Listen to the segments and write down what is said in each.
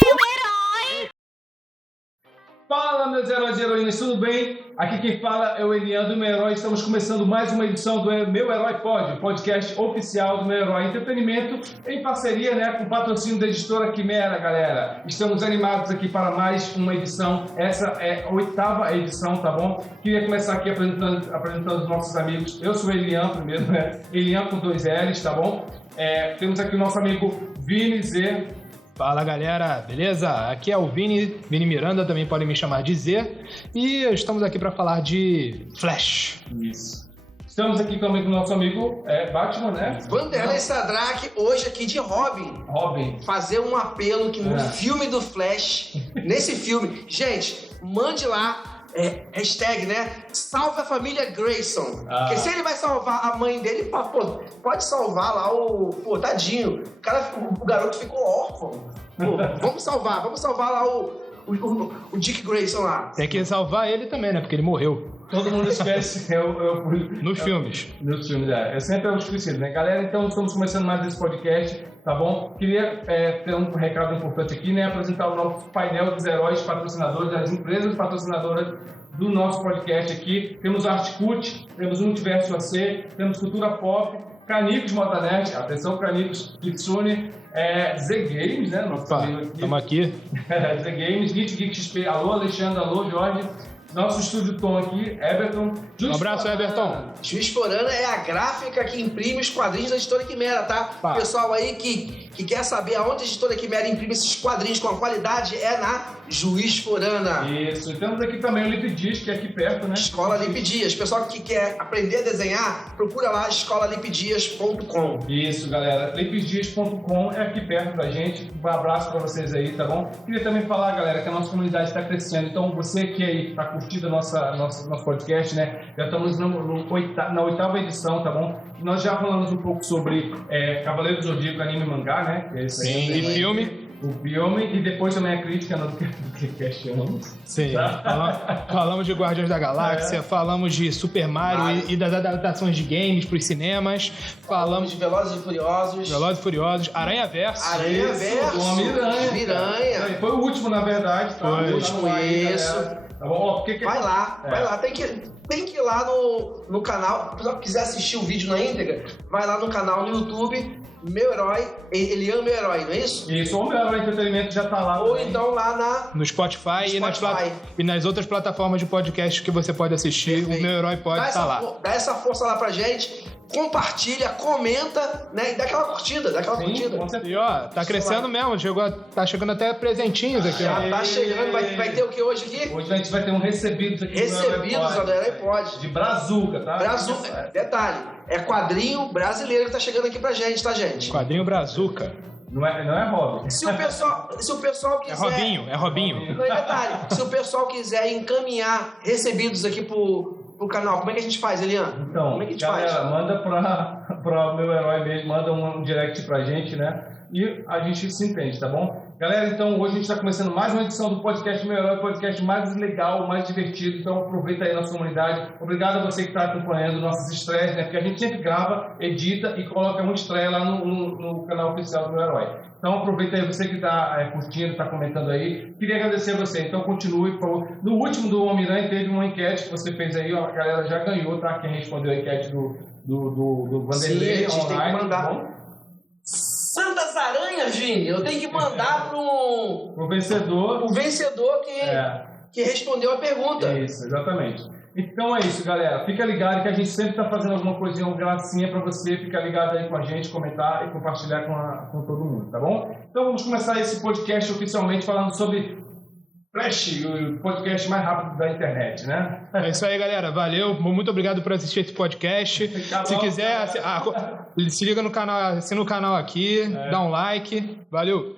meu herói! Fala, meus heróis e heroínas, tudo bem? Aqui quem fala é o Elian do Meu Herói. Estamos começando mais uma edição do Meu Herói Pod, o podcast oficial do Meu Herói Entretenimento, em parceria, com o patrocínio da editora Quimera, galera. Estamos animados aqui para mais uma edição. Essa é a 8ª edição, tá bom? Queria começar aqui apresentando os nossos amigos. Eu sou o Elian primeiro, Elian com 2 L's, tá bom? Temos aqui o nosso amigo Vini Z. Fala galera, beleza? Aqui é o Vini Miranda, também podem me chamar de Z. E estamos aqui para falar de Flash. Isso. Estamos aqui também com o nosso amigo Batman, né? Vanderlei Sadraque, hoje aqui de Robin. Fazer um apelo que no filme do Flash, nesse filme, gente, mande lá. Hashtag, salve a família Grayson. Porque se ele vai salvar a mãe dele, pode salvar lá tadinho. O garoto ficou órfão. Vamos salvar lá o Dick Grayson lá. Tem que salvar ele também, porque ele morreu. Todo mundo esquece nos filmes. Nos filmes, Eu sempre eu esquecido, Galera, então estamos começando mais esse podcast, tá bom? Queria ter um recado importante aqui, apresentar o nosso painel dos heróis patrocinadores, das empresas patrocinadoras do nosso podcast aqui. Temos Artcut, temos Universo AC, temos Cultura Pop, Canicos Motanete, atenção Canicos, Kitsune, Z Games, Nosso amigo aqui. Estamos aqui. Z Games, Geek XP, alô Alexandre, alô Jorge. Nosso estúdio Tom aqui, Everton. Um abraço, Everton. Juiz Forana é a gráfica que imprime os quadrinhos da Editora Quimera, tá? O pessoal aí que quer saber aonde a Editora Quimera imprime esses quadrinhos com a qualidade é na Juiz Forana. Isso, e temos aqui também o Lip Dias, que é aqui perto, Escola Lip Dias. Pessoal que quer aprender a desenhar, procura lá escolalipdias.com. Isso, galera. Lipdias.com é aqui perto da gente. Um abraço pra vocês aí, tá bom? Queria também falar, galera, que a nossa comunidade está crescendo. Então, você que aí tá curtindo nosso podcast, Já estamos na 8ª edição, tá bom? Nós já falamos um pouco sobre Cavaleiro do Zodíaco, anime e mangá, Que é isso aí. Sim, e filme. O filme, e depois também a crítica do que questionamos. Sim, falamos de Guardiões da Galáxia, falamos de Super Mario e das adaptações de games para os cinemas, falamos de Velozes e Furiosos, Aranha-Verso, o Homem-Aranha. Foi o último, na verdade. Foi o último, isso. Tá bom? Vai lá, tem que ir lá no canal. Se você quiser assistir o vídeo na íntegra, vai lá no canal no YouTube, Meu Herói, Elian Meu Herói, não é isso? Isso, o Meu Herói Entretenimento já tá lá. Ou também. Então lá no Spotify, e nas outras plataformas de podcast que você pode assistir. Perfeito. O Meu Herói pode estar lá. Dá essa força lá pra gente, compartilha, comenta, e dá aquela curtida, E tá crescendo mesmo, tá chegando até presentinhos aqui. Já tá chegando, vai ter o que hoje aqui? Hoje a gente vai ter um recebidos aqui. Recebidos, do Herói Pod. De Brazuca, tá? Brazuca, detalhe, é quadrinho brasileiro que tá chegando aqui pra gente, tá, gente? Quadrinho Brazuca. Não é Robin. Se o pessoal quiser... É Robinho. Não é detalhe, se o pessoal quiser encaminhar recebidos aqui pro canal, como é que a gente faz, Elian? Então, como é que a gente galera, manda pra Meu Herói mesmo, manda um direct pra gente, E a gente se entende, tá bom? Galera, então hoje a gente está começando mais uma edição do podcast Meu Herói, podcast mais legal, mais divertido. Então aproveita aí a nossa comunidade. Obrigado a você que está acompanhando nossas estreias, Porque a gente sempre grava, edita e coloca uma estreia lá no canal oficial do Meu Herói. Então aproveita aí você que está curtindo, está comentando aí. Queria agradecer a você. Então continue, por favor. No último do Homem-Aranha teve uma enquete que você fez aí, a galera já ganhou, tá? Quem respondeu a enquete do Vanderlei. Sim, a gente tem que mandar. Santas aranhas, Vini, eu tenho que mandar pro vencedor. O vencedor que respondeu a pergunta. Isso, exatamente. Então é isso, galera. Fica ligado que a gente sempre está fazendo alguma coisinha, uma gracinha para você. Fica ligado aí com a gente, comentar e compartilhar com todo mundo, tá bom? Então vamos começar esse podcast oficialmente falando sobre Flash, o podcast mais rápido da internet, É isso aí, galera. Valeu. Muito obrigado por assistir esse podcast. Se quiser, se liga no canal, assina o canal aqui, dá um like. Valeu.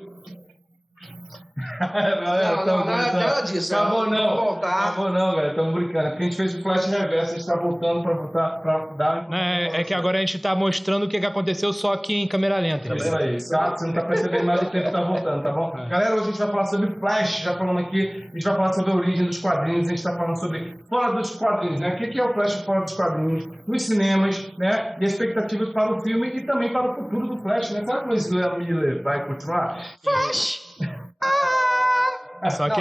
Nada disso. Acabou não, galera. Estamos brincando. Porque a gente fez o Flash Reverso, a gente está voltando para dar... É que agora a gente está mostrando o que aconteceu só aqui em câmera lenta. É isso aí, tá? Você não está percebendo mais o tempo está voltando, tá bom? Galera, hoje a gente vai falar sobre Flash, já falando aqui, a gente vai falar sobre a origem dos quadrinhos, a gente está falando sobre fora dos quadrinhos, O que é o Flash fora dos quadrinhos, nos cinemas, E expectativas para o filme e também para o futuro do Flash, Será que o Ezra Miller vai continuar? Flash! Só que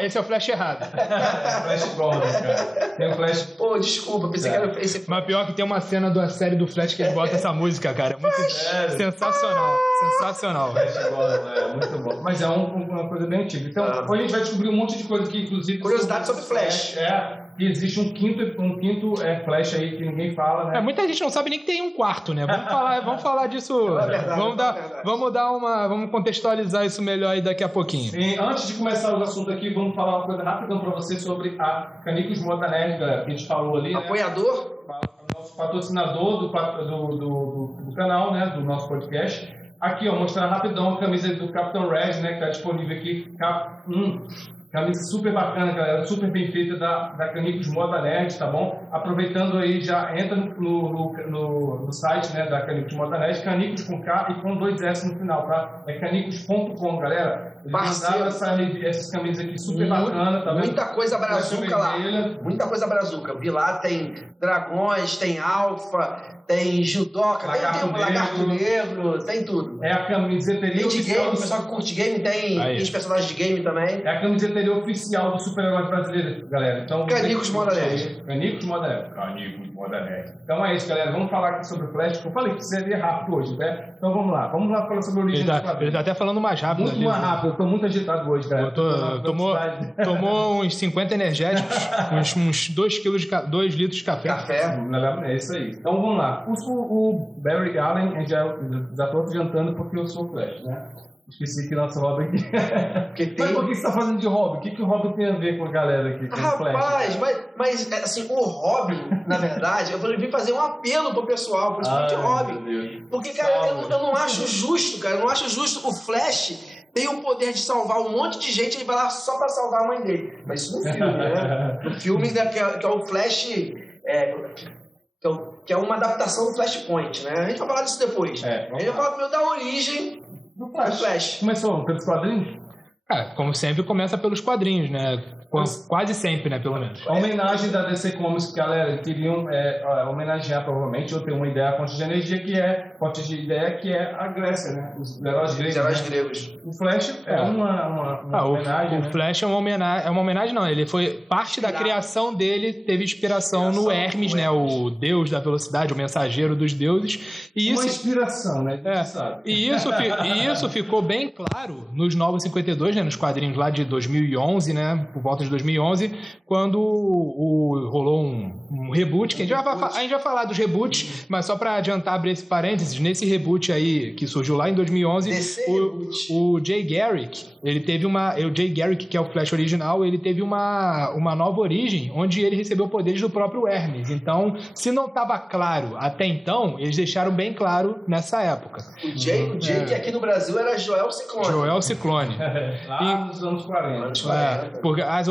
esse é o Flash errado. Flash Gordon, cara. Tem o Flash... Pô, desculpa, pensei que era esse... Mas pior que tem uma cena da série do Flash que ele bota essa música, cara. É muito sensacional. Sensacional. Flash Gordon, muito bom. Mas é uma coisa bem antiga. Então, hoje a gente vai descobrir um monte de coisa que, inclusive... Curiosidade sobre Flash. Que existe um quinto Flash aí que ninguém fala, né? Muita gente não sabe nem que tem um quarto, né? Vamos falar disso. Vamos contextualizar isso melhor aí daqui a pouquinho. E antes de começar o assunto aqui, vamos falar uma coisa rapidão pra você sobre a Canicos Moda Nerd, galera, que a gente falou ali. Apoiador? Né? Nosso patrocinador do canal, né? Do nosso podcast. Aqui, ó, mostrar rapidão a camisa do Capitão Red, né? Que tá disponível aqui. Camisa super bacana, galera, super bem feita da Canicos Moda Nerd, tá bom? Aproveitando aí, já entra no site, né, da Canicos Moda Nerd, Canicos com K e com 2 S no final, tá? É canicos.com, galera. Eles mandaram essas camisas aqui super bacana, tá vendo? Muita coisa brazuca lá. Muita coisa brazuca. Vi lá, tem dragões, tem alfa, tem judoca, tem lagarto negro, tem tudo. É a camiseteria tem de game, o pessoal que curte game, tem os personagens de game também. É a camiseteria oficial do super-herói brasileiro, galera. Então, Canicos Moda Nerd. Canicos Moda Nerd. Canicos Moda Nerd. Então é isso, galera. Vamos falar aqui sobre o Flash. Eu falei que seria rápido hoje, né? Então vamos lá. Vamos lá falar sobre a origem do quadrinho. Ele tá até falando mais rápido. Muito mais rápido. Eu tô muito agitado hoje, cara. Tomou uns 50 energéticos, uns 2 litros de café. É isso aí. Então vamos lá. O Barry Allen, já tô adiantando porque eu sou o Flash, né? Esqueci que nosso Robin aqui. Mas por que você tá fazendo de Robin? O que o Robin tem a ver com a galera aqui? Rapaz, mas assim, o Robin, na verdade, eu vim fazer um apelo pro pessoal, principalmente o Robin. Porque, cara, eu não acho justo, cara. Eu não acho justo o Flash tem o poder de salvar um monte de gente e ele vai lá só pra salvar a mãe dele. Mas isso no filme, né? No filme, né, que é o Flash... que é uma adaptação do Flashpoint, né? A gente vai falar disso depois. A gente vai falar primeiro da origem do Flash. Começou pelos quadrinhos? Como sempre, começa pelos quadrinhos, né? Quase sempre, né? Pelo menos. A homenagem da DC Comics, galera, queriam homenagear, provavelmente, ou ter uma ideia, a fonte de energia, fonte de ideia que é a Grécia, né? Os heróis gregos. O Flash é uma homenagem. O Flash é uma homenagem, não. Ele foi parte da criação dele, teve inspiração no Hermes, né? O deus da velocidade, o mensageiro dos deuses. E uma inspiração, né? E isso ficou bem claro nos Novos 52, né? Nos quadrinhos lá de 2011, né? Por volta de 2011, quando rolou um reboot, que a gente vai falar dos reboots, mas só para adiantar, abrir esse parênteses, nesse reboot aí, que surgiu lá em 2011, o Jay Garrick, ele teve o Jay Garrick, que é o Flash original, ele teve uma nova origem, onde ele recebeu poderes do próprio Hermes. Então, se não estava claro até então, eles deixaram bem claro nessa época. O Jay que aqui no Brasil era Joel Ciclone. Lá nos anos 40. Porque as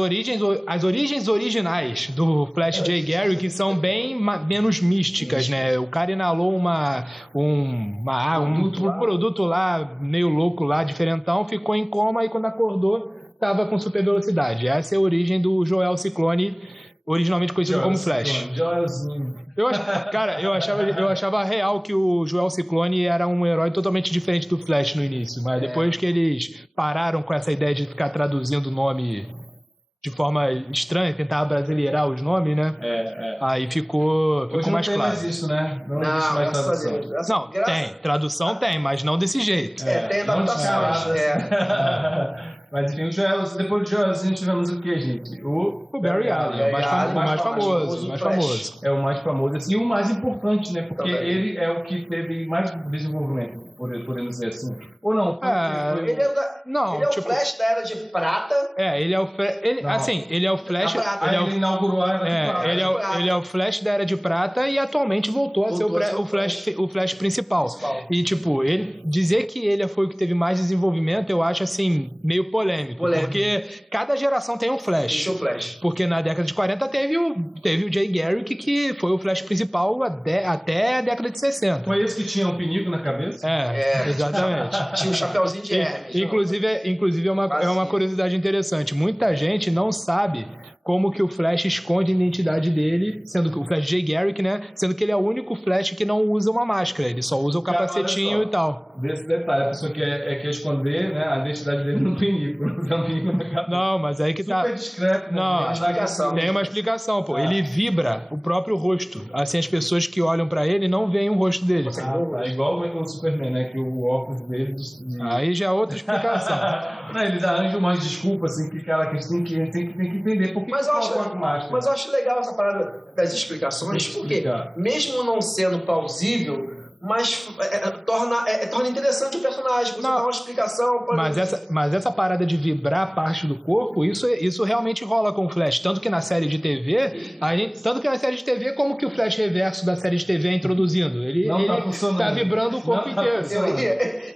origens originais do Flash Jay Garrick são bem menos místicas, né? O cara inalou um produto lá, meio louco lá, diferentão, ficou em coma e quando acordou, tava com super velocidade. Essa é a origem do Joel Ciclone, originalmente conhecido como Flash. Eu achava real que o Joel Ciclone era um herói totalmente diferente do Flash no início, mas depois que eles pararam com essa ideia de ficar traduzindo o nome de forma estranha, tentar brasileirar os nomes, né? Aí ficou mais claro. Não tem mais isso, né? Não existe mais tradução. Tradução tem, mas não desse jeito. Tem adaptações. Mas enfim, depois do Joelzinho tivemos o que, gente? O Barry Allen, o mais famoso. É o mais famoso assim, e o mais importante, né? Porque ele é o que teve mais desenvolvimento, podemos dizer assim. Ou não? Ele é o Flash da Era de Prata. Ele é o Flash. Ele inaugurou a Era de Prata. Ele é o Flash da Era de Prata e atualmente voltou a ser o Flash principal. E, tipo, ele dizer que ele foi o que teve mais desenvolvimento, eu acho, assim, meio polêmico. Porque cada geração tem um Flash. Porque na década de 40 teve o Jay Garrick, que foi o Flash principal até a década de 60. Foi esse que tinha um pinico na cabeça? Exatamente. Tinha um chapéuzinho de Hermes. Inclusive é uma curiosidade interessante. Muita gente não sabe como que o Flash esconde a identidade dele, sendo que o Flash Jay Garrick, né? Sendo que ele é o único Flash que não usa uma máscara, ele só usa o capacetinho e tal. Desse detalhe, a pessoa quer esconder, né, a identidade dele no pinico. Não, mas aí que tá... Super discreto. Não, tem uma explicação, pô. Ele vibra o próprio rosto. Assim, as pessoas que olham pra ele não veem o rosto dele. É igual o Superman, né? Que o óculos dele... Aí já é outra explicação. Não, eles arranjam umas desculpas, assim, que cara, que a gente tem que entender. Por que mas eu acho legal essa parada das explicações, porque mesmo não sendo plausível, mas torna interessante o personagem, você dá uma explicação. Mas essa parada de vibrar parte do corpo, isso realmente rola com o Flash. Tanto que na série de TV, como que o Flash reverso da série de TV é introduzindo? Ele tá vibrando o corpo inteiro.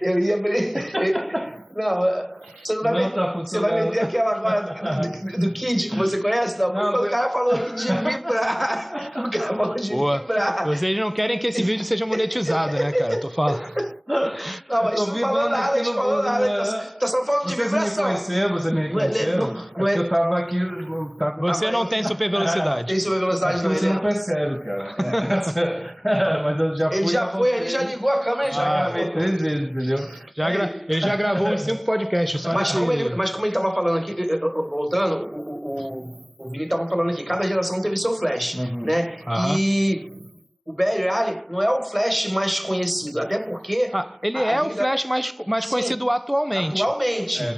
Eu ia não, você vai meter aquela agora do Kid que você conhece? Não, quando o cara falou de vibrar. O cara falou de vibrar. Vocês não querem que esse vídeo seja monetizado, né, cara? Eu tô falando. Não, mas não falou nada, tá só falando de vibração. Você me reconheceu? Eu tava aqui... Você não tem super velocidade. Tem super velocidade não, você não percebe, cara. Mas eu já fui... Ele já ligou a câmera e já gravei 3 vezes, entendeu? Ele já gravou uns 5 podcasts. Mas como ele tava falando aqui, voltando, o Vini tava falando aqui, cada geração teve seu Flash, né? E o Barry Allen não é o Flash mais conhecido, até porque... ele é o Flash mais conhecido atualmente.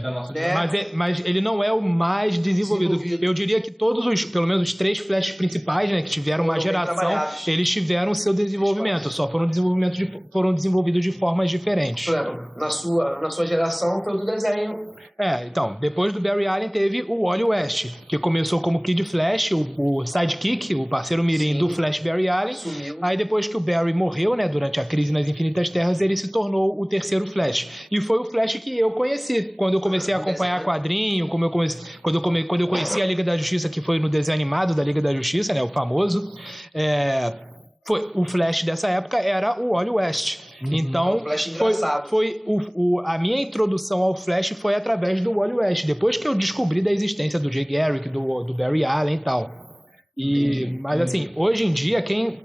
Da nossa mas ele não é o mais desenvolvido. Eu diria que pelo menos os 3 Flashes principais, né, que tiveram uma geração, eles tiveram seu desenvolvimento, só foram desenvolvidos de formas diferentes. Por exemplo, na sua geração foi o do desenho. Então, depois do Barry Allen teve o Wally West, que começou como Kid Flash, o sidekick, o parceiro mirim do Flash Barry Allen. Sumiu. Aí depois que o Barry morreu, né, durante a crise nas Infinitas Terras, ele se tornou o terceiro Flash. E foi o Flash que eu conheci, quando eu comecei a acompanhar quadrinho, quando eu conheci a Liga da Justiça, que foi no desenho animado da Liga da Justiça, né, o famoso. O Flash dessa época era o Wally West. Então, a minha introdução ao Flash foi através do Wally West. Depois que eu descobri da existência do Jay Garrick, do Barry Allen e tal. Mas assim, hoje em dia, quem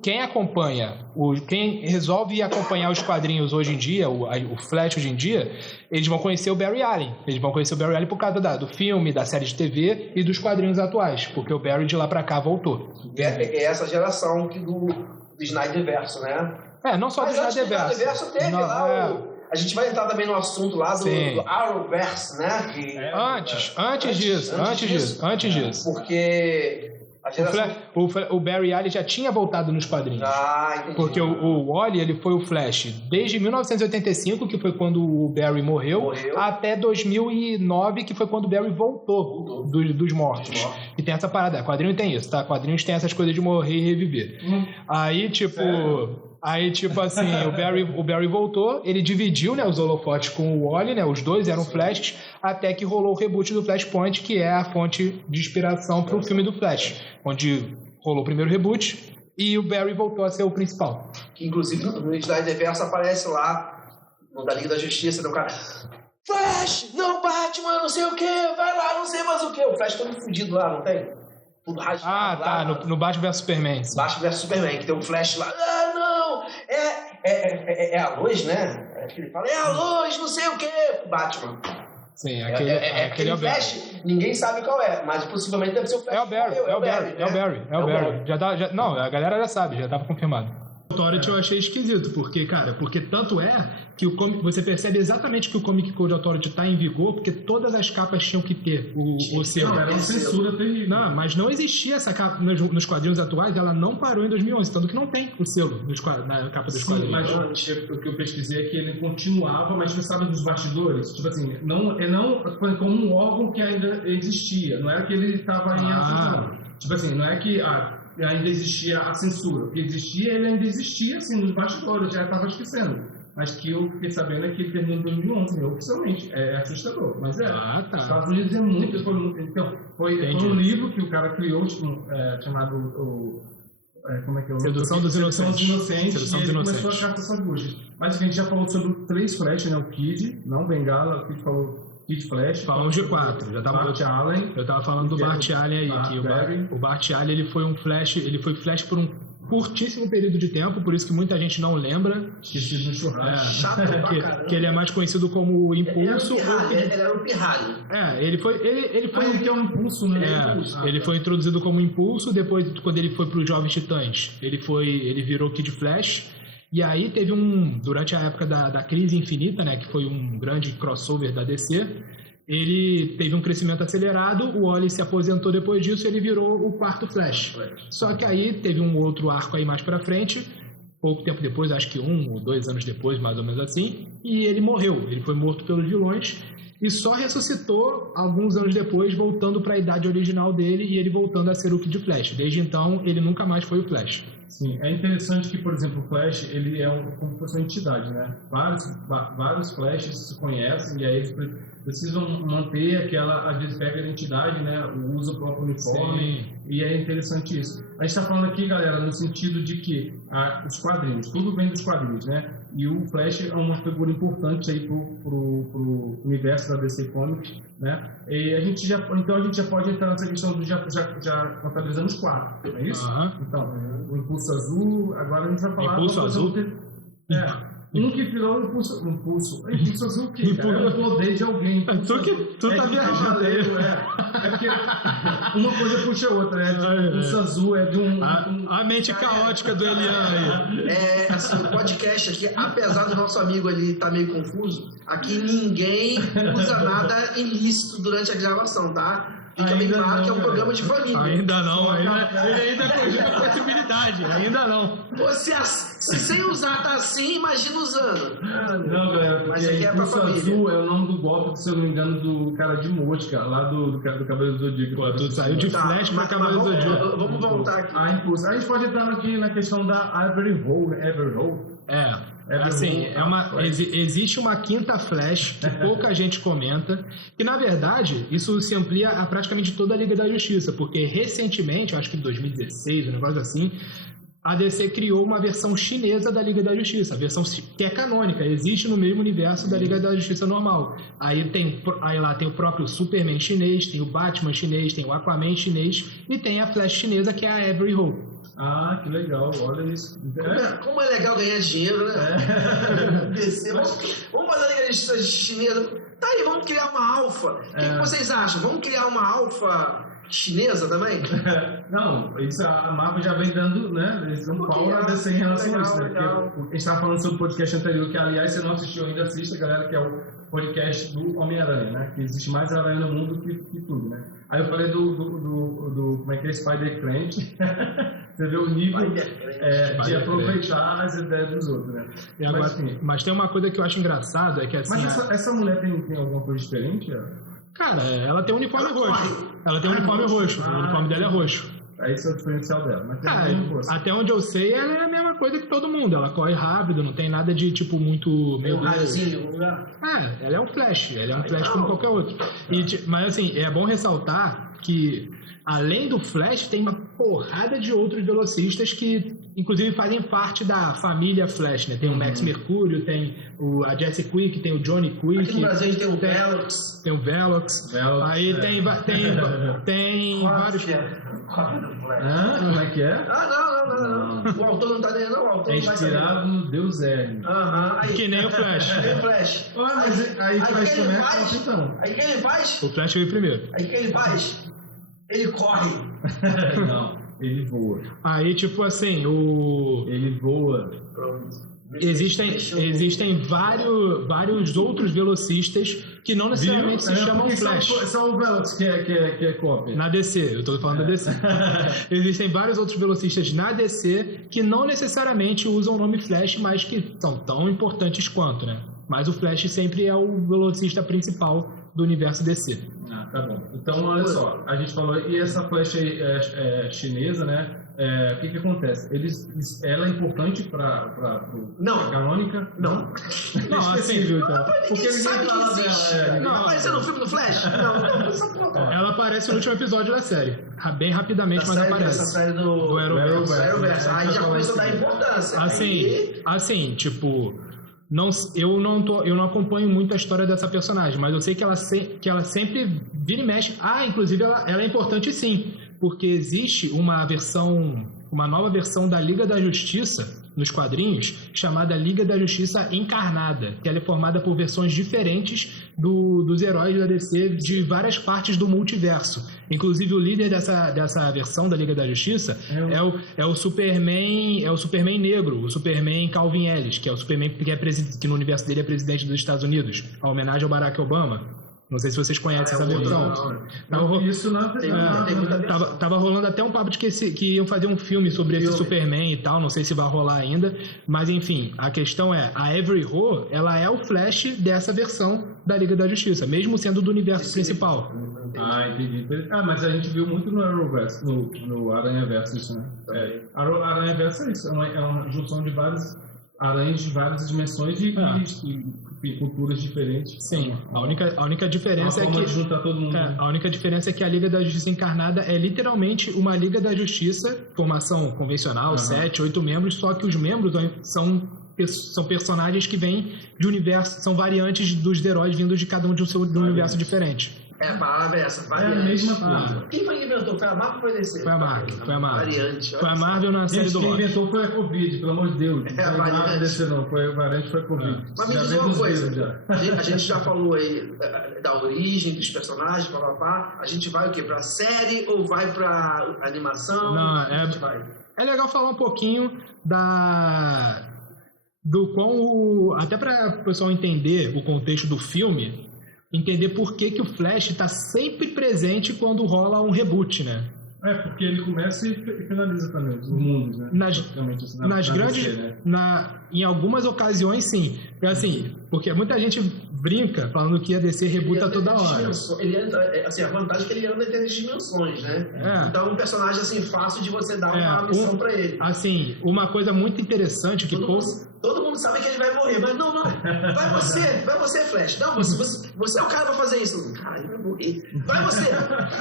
resolve acompanhar os quadrinhos hoje em dia, o Flash hoje em dia, eles vão conhecer o Barry Allen. Eles vão conhecer o Barry Allen por causa do filme, da série de TV e dos quadrinhos atuais. Porque o Barry de lá pra cá voltou. É essa geração do Snyderverso, né? Não só do Snyderverso. O Snyderverso teve a gente vai entrar também no assunto lá do Arrowverse, né? Antes disso. Porque... O Barry Allen já tinha voltado nos quadrinhos. Entendi. Porque o Wally, ele foi o Flash desde 1985, que foi quando o Barry morreu, até 2009, que foi quando o Barry voltou dos mortos. E tem essa parada, quadrinho tem isso, tá? Quadrinhos tem essas coisas de morrer e reviver. Aí, tipo assim, o Barry voltou, ele dividiu, né, os holofotes com o Wally, né, os dois eram Flashes, até que rolou o reboot do Flashpoint, que é a fonte de inspiração para o filme do Flash, onde rolou o primeiro reboot e o Barry voltou a ser o principal. Que inclusive no Snyderverse aparece lá, no da Liga da Justiça, do cara... Flash, não Batman, não sei o que, vai lá, não sei mais o que. O Flash todo fudido lá, não tem? Tudo rasgado no Batman vs Superman. Batman vs Superman, que tem um Flash lá, não, é a luz, né? Ele fala, é a luz, não sei o que, Batman. Sim, aquele Flash, ninguém sabe qual é, mas possivelmente deve ser o Flash. É o Barry. Não, a galera já sabe, já estava confirmado. Authority eu achei esquisito, porque tanto é que você percebe exatamente que o Comic Code Authority está em vigor, porque todas as capas tinham que ter o selo. Não, era uma censura terrível. Não, mas não existia essa capa nos quadrinhos atuais, ela não parou em 2011, tanto que não tem o selo na capa dos quadrinhos. Mas o que eu pesquisei é que ele continuava, mas você sabe dos bastidores? Tipo assim, não foi como um órgão que ainda existia, não era que ele estava em ascensão. Tipo assim, não é que... ainda existia a censura. O que existia, ele ainda existia, assim, nos bastidores, já estava esquecendo. Mas que eu fiquei sabendo é que ele terminou em 2011, né? Oficialmente. É assustador, mas tá. Os Estados Unidos é muito... Foi um livro que o cara criou, chamado... como é que é o nome? Sedução dos Inocentes. E ele começou a achar essas buchas. Mas a gente já falou sobre 3 Flash, né? O Kid, não Bengala, o Kid falou... Kid Flash. Falamos de 4. Bart Allen. Eu tava falando do Bart Allen aí. O Bart Allen, ele foi um Flash, por um curtíssimo período de tempo, por isso que muita gente não lembra. Esqueci no churrasco. Chato pra caramba. Que ele é mais conhecido como Impulso. Ele era o Pirralho. Ele foi que é um Impulso, né? Ele foi introduzido como Impulso, depois, quando ele foi pro Jovens Titãs, ele virou Kid Flash. E aí teve durante a época da Crise Infinita, né, que foi um grande crossover da DC, ele teve um crescimento acelerado, o Wally se aposentou depois disso e ele virou o quarto Flash. Só que aí teve um outro arco aí mais pra frente, pouco tempo depois, acho que 1 ou 2 anos depois, mais ou menos assim, e ele morreu. Ele foi morto pelos vilões e só ressuscitou alguns anos depois, voltando para a idade original dele e ele voltando a ser o Kid Flash. Desde então, ele nunca mais foi o Flash. Sim, é interessante que, por exemplo, o Flash, ele é como se fosse uma entidade, né? Vários Flashes se conhecem e aí eles precisam manter aquela, às vezes pega a identidade, né? Usa o próprio uniforme. Sim. E é interessante isso. A gente está falando aqui, galera, no sentido de que os quadrinhos, tudo vem dos quadrinhos, né? E o Flash é uma figura importante aí pro universo da DC Comics, né? E a gente já pode entrar nessa questão do já contabilizamos 4, não é isso? Então, o Impulso Azul, agora a gente vai falar... Impulso Azul? Um que virou Impulso Azul, que é o poder de alguém. Tu tá viajando aí. É porque uma coisa puxa a outra, né? Impulso Azul é de a mente caótica do Elian aí. Assim, o podcast aqui, apesar do nosso amigo ali estar meio confuso, aqui ninguém usa nada ilícito durante a gravação, tá? Fica bem claro que é um programa de família. Ainda não, ele ainda cogita a possibilidade, ainda não. Se sem usar tá assim, imagina usando. Não, galera, mas aqui é pra família. Azul é o nome do golpe, se eu não me engano, do cara de mosca, lá do Cabelo do Zodíaco. Pô, tu saiu de Flash pra Cabelo do Zodíaco. Vamos voltar aqui. Impulso. A gente pode entrar aqui na questão da Every Hole. Assim, existe uma quinta Flash que pouca gente comenta, que na verdade isso se amplia a praticamente toda a Liga da Justiça, porque recentemente, acho que em 2016, um negócio assim, a DC criou uma versão chinesa da Liga da Justiça, a versão que é canônica, existe no mesmo universo da Liga da Justiça normal. Aí lá tem o próprio Superman chinês, tem o Batman chinês, tem o Aquaman chinês e tem a Flash chinesa, que é a Every Hole. Que legal, olha isso. Como é legal ganhar dinheiro, né? Vamos fazer a Liga da Justiça chinesa. Tá aí, vamos criar uma alfa. O que vocês acham? Vamos criar uma alfa chinesa também? Não, isso a Marvel já vem dando, né? Eles dão pau na DC em relação a isso, né? Porque a gente estava falando sobre o podcast anterior, que aliás, se não assistiu ainda, assista, galera, que é o podcast do Homem-Aranha, né? Que existe mais aranha no mundo que tudo, né? Aí eu falei do como é que é, Spider-Clan. Você vê o nível de aproveitar as ideias dos outros, né? Mas tem uma coisa que eu acho engraçado, é que assim... Mas essa mulher tem alguma coisa diferente? Cara, ela tem um uniforme roxo. Ela tem um uniforme roxo. O uniforme dela é roxo. Esse é o diferencial dela. Mas até onde eu sei, ela é a mesma coisa que todo mundo. Ela corre rápido, não tem nada de tipo muito... Meio raiozinho, né? Ela é um Flash. Ela é um Flash como qualquer outro. Mas assim, é bom ressaltar que além do Flash, tem uma porrada de outros velocistas que, inclusive, fazem parte da família Flash, né? Tem o Max Mercúrio, tem a Jesse Quick, tem o Johnny Quick. Aqui no Brasil a gente tem o Velox. Tem o Velox. Aí tem vários... Como é que é? Não. O autor não tá nem não. O autor é inspirado no Deus L. Que nem o Flash. Aí Flash começa então. Aí o que ele faz? O Flash veio primeiro. Aí o que ele faz? Ele corre. Não, ele voa. Aí, tipo assim, ele voa. Existem vários outros velocistas que não necessariamente se chamam Flash. São o Velox que é cópia. Na DC, eu tô falando da DC. Existem vários outros velocistas na DC que não necessariamente usam o nome Flash, mas que são tão importantes quanto, né? Mas o Flash sempre é o velocista principal do universo DC. Tá bom. Então, olha só, a gente falou, e essa Flash aí é chinesa, né? O que acontece? Ela é importante para canônica? Não. Não, assim, então. Porque ninguém fala dela. Não apareceu no filme do Flash? Não. Ela aparece no último episódio da série. Bem rapidamente, mas aparece. Essa série do Arrowverse. Aí já começou a dar importância. Assim, tipo... Eu não acompanho muito a história dessa personagem, mas eu sei que ela sempre vira e mexe. Inclusive ela é importante sim, porque existe uma nova versão da Liga da Justiça nos quadrinhos, chamada Liga da Justiça Encarnada, que ela é formada por versões diferentes dos heróis da DC de várias partes do multiverso. Inclusive o líder dessa versão da Liga da Justiça é o Superman negro, o Superman Calvin Ellis, que é o Superman que no universo dele é presidente dos Estados Unidos, a homenagem ao Barack Obama. Não sei se vocês conhecem essa versão. Tava rolando até um papo de que iam fazer um filme sobre esse Superman e tal. Não sei se vai rolar ainda. Mas enfim, a questão é: a Avery Ho, ela é o Flash dessa versão da Liga da Justiça, mesmo sendo do universo principal. Entendi. Mas a gente viu muito no Arrowverse, no Aranhaverso isso, né? Aranhaverso é isso, é uma junção de vários aranhas de várias dimensões e culturas diferentes. Sim, a única diferença é que juntar todo mundo. A única diferença é que a Liga da Justiça Encarnada é literalmente uma Liga da Justiça, formação convencional, 7, 8 membros, só que os membros são personagens que vêm de universo, são variantes dos heróis vindos de cada um de um universo diferente. A palavra é essa, variante. É a mesma coisa. Quem foi que inventou? Foi a Marvel ou foi a DC? Foi a Marvel. Variante. Foi a Marvel na série do Loki. Quem inventou foi a Covid, pelo amor de Deus. A variante. Foi a variante, foi a Covid. Mas me diz uma coisa, a gente já falou aí da origem dos personagens, a gente vai o quê? Pra série ou vai pra animação? É legal falar um pouquinho do quão... Até para o pessoal entender o contexto do filme, entender por que o Flash está sempre presente quando rola um reboot, né? Porque ele começa e finaliza também os mundos, né? Nas grandes... DC, né? Em algumas ocasiões, sim. Porque muita gente brinca falando que a DC rebuta toda hora. A vantagem é que ele anda entre as dimensões, né? Então é um personagem fácil de você dar uma missão pra ele. Uma coisa muito interessante que todo mundo sabe que ele vai morrer, mas não. Vai você, Flash. Não, você é o cara pra fazer isso. Cara, ele vai morrer. Vai você.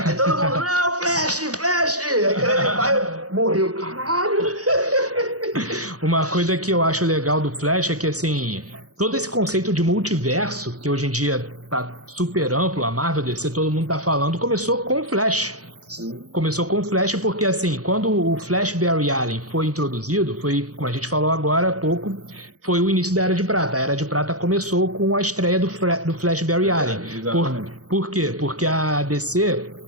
Aí todo mundo, não, Flash. Aí ele vai, morreu. Caralho. Uma coisa que eu acho legal do Flash é que, todo esse conceito de multiverso, que hoje em dia tá super amplo, a Marvel, DC, todo mundo tá falando, começou com o Flash. Sim. Começou com o Flash porque, quando o Flash Barry Allen foi introduzido, como a gente falou agora há pouco, foi o início da Era de Prata. A Era de Prata começou com a estreia do Flash Barry Allen. Por quê? Porque a DC...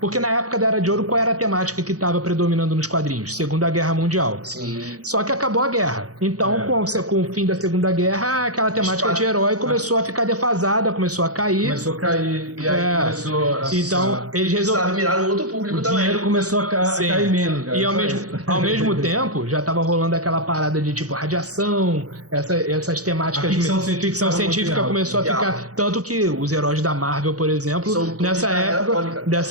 Porque na época da Era de Ouro, qual era a temática que estava predominando nos quadrinhos? Segunda Guerra Mundial. Sim. Só que acabou a guerra. Então, com o fim da Segunda Guerra, aquela temática de herói começou a ficar defasada, começou a cair. E aí começou a... Então, eles resolveram... virar um outro público também. O dinheiro começou a cair menos. Cara. E ao mesmo tempo, já estava rolando aquela parada de radiação, essas temáticas de ficção científica começou a ficar... Tanto que os heróis da Marvel, por exemplo, nessa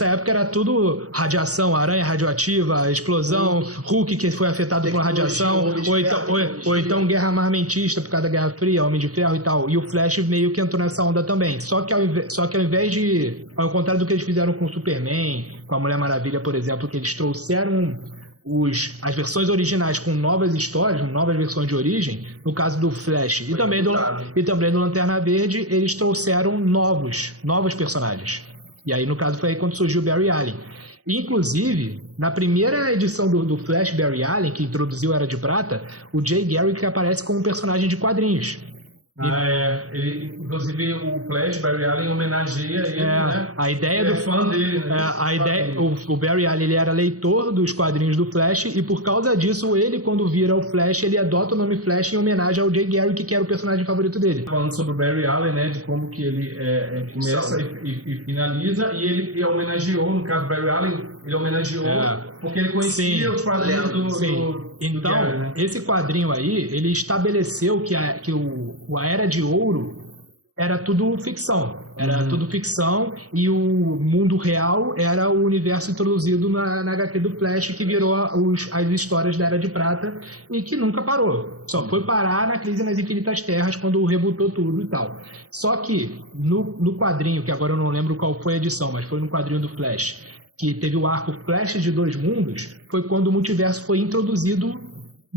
época era tudo radiação, aranha radioativa, explosão, Hulk que foi afetado por radiação, ou então guerra armamentista por causa da Guerra Fria, Homem de Ferro e tal. E o Flash meio que entrou nessa onda também. Só que ao invés de... Ao contrário do que eles fizeram com o Superman, com a Mulher Maravilha, por exemplo, que eles trouxeram as versões originais com novas histórias, novas versões de origem, no caso do Flash e também do Lanterna Verde, eles trouxeram novos personagens. E aí, no caso, foi aí quando surgiu o Barry Allen. Inclusive, na primeira edição do Flash Barry Allen, que introduziu a Era de Prata, o Jay Garrick aparece como um personagem de quadrinhos. Inclusive o Flash, Barry Allen, homenageia ele, né? A ideia ele é fã dele, né? O Barry Allen, ele era leitor dos quadrinhos do Flash e por causa disso, ele, quando vira o Flash, ele adota o nome Flash em homenagem ao Jay Garrick, que era o personagem favorito dele. Falando sobre o Barry Allen, né? De como que ele começa e finaliza, e ele homenageou, no caso do Barry Allen, ele homenageou porque ele conhecia os quadrinhos do Então, Gary, né? Esse quadrinho aí, ele estabeleceu que a Era de Ouro era tudo ficção. Era tudo ficção e o mundo real era o universo introduzido na HQ do Flash, que virou as histórias da Era de Prata e que nunca parou. Só foi parar na Crise nas Infinitas Terras, quando rebutou tudo e tal. Só que no quadrinho, que agora eu não lembro qual foi a edição, mas foi no quadrinho do Flash, que teve o arco Flash de Dois Mundos, foi quando o multiverso foi introduzido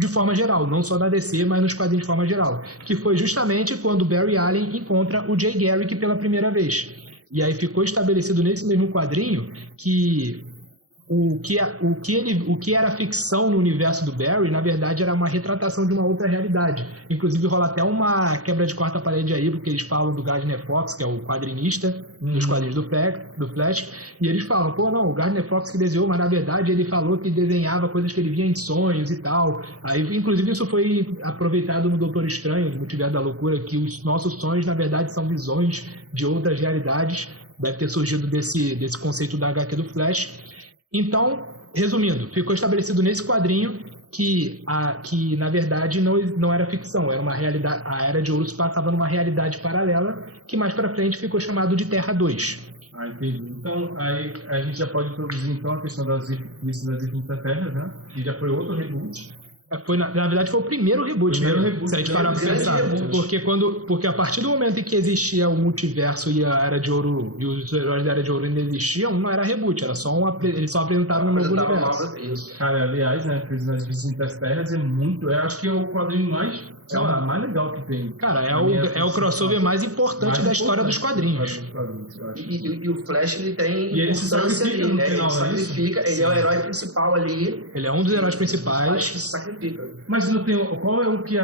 de forma geral, não só da DC, mas nos quadrinhos de forma geral, que foi justamente quando o Barry Allen encontra o Jay Garrick pela primeira vez. E aí ficou estabelecido nesse mesmo quadrinho que o que era ficção no universo do Barry, na verdade, era uma retratação de uma outra realidade. Inclusive, rola até uma quebra de quarta parede aí, porque eles falam do Gardner Fox, que é o quadrinista dos quadrinhos do Flash, e eles falam, o Gardner Fox que desenhou, mas na verdade ele falou que desenhava coisas que ele via em sonhos e tal. Aí, inclusive, isso foi aproveitado no Doutor Estranho, no Multiverso da Loucura, que os nossos sonhos, na verdade, são visões de outras realidades. Deve ter surgido desse conceito da HQ do Flash. Então, resumindo, ficou estabelecido nesse quadrinho que na verdade não era ficção, era uma realidade. A Era de Ouro se passava numa realidade paralela que mais pra frente ficou chamado de Terra 2. Entendi. Então, aí a gente já pode introduzir então a questão das Infinitas Terras, né? Que já foi outro reboot. Na verdade, foi o primeiro reboot, se a gente parar pra pensar. Porque a partir do momento em que existia o multiverso e a Era de Ouro, e os heróis da Era de Ouro ainda existiam, não era reboot, era só eles só apresentaram um novo universo. Cara, aliás, né, nas Infinitas Terras acho que é o quadrinho mais legal que tem. Cara, é o crossover mais importante da história dos quadrinhos. E o Flash, ele tem importância ali, né? Ele sacrifica, ele é o herói principal ali. Ele é um dos heróis principais. Que se sacrifica. Mas não tem, qual é o que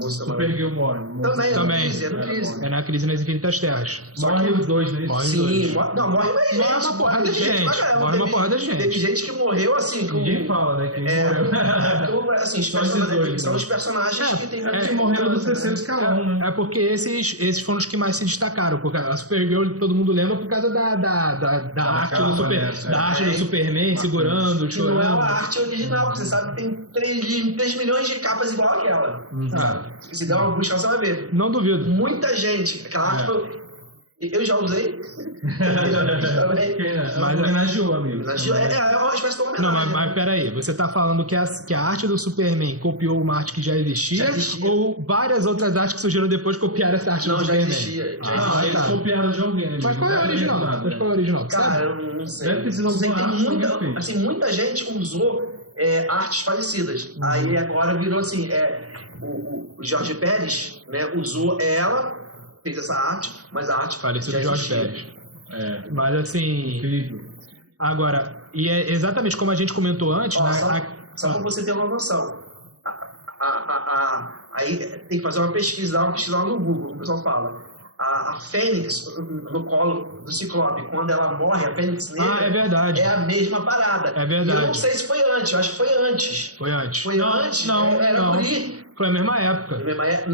Supergirl morre? Também. É na Crise nas Infinitas Terras. Morre os dois, né? Sim, morre mais gente. Morre uma porrada de gente. Morre uma porrada de gente. Teve gente que morreu assim. Ninguém fala, né? Quem morreu. Assim, são os personagens que tem que morreram no terceiro escalão, né? É porque esses foram os que mais se destacaram. Porque a Supergirl todo mundo lembra por causa da arte do Superman segurando, chorando. Não é uma arte original, você sabe que tem 3 milhões de capas igual àquela. Se der uma busca, você vai ver. Não duvido. Muita gente. Aquela arte eu já usei. Mas homenageou, amigo. É uma espécie de homenagem. Não, mas peraí. Você tá falando que a arte do Superman copiou uma arte que já existia? Ou várias outras artes que surgiram depois copiaram essa arte do Superman? Não, já existia. Eles copiaram de alguém. Mas qual é a original? Cara, eu não sei. Deve ter sido alguma arte. Muita gente usou artes falecidas. Aí agora virou assim... O Jorge Pérez, né, usou ela, fez essa arte, mas a arte pareceu do Jorge Pérez. Mas assim... Incrível. Agora, e é exatamente como a gente comentou antes... Só para você ter uma noção. Aí tem que fazer uma pesquisa lá no Google, o pessoal fala. A Fênix, no colo do Ciclope, quando ela morre, a Fênix Negra... é verdade. É a mesma parada. É verdade. Eu não sei se foi antes, eu acho que foi antes. Foi antes? Não. Foi a mesma época.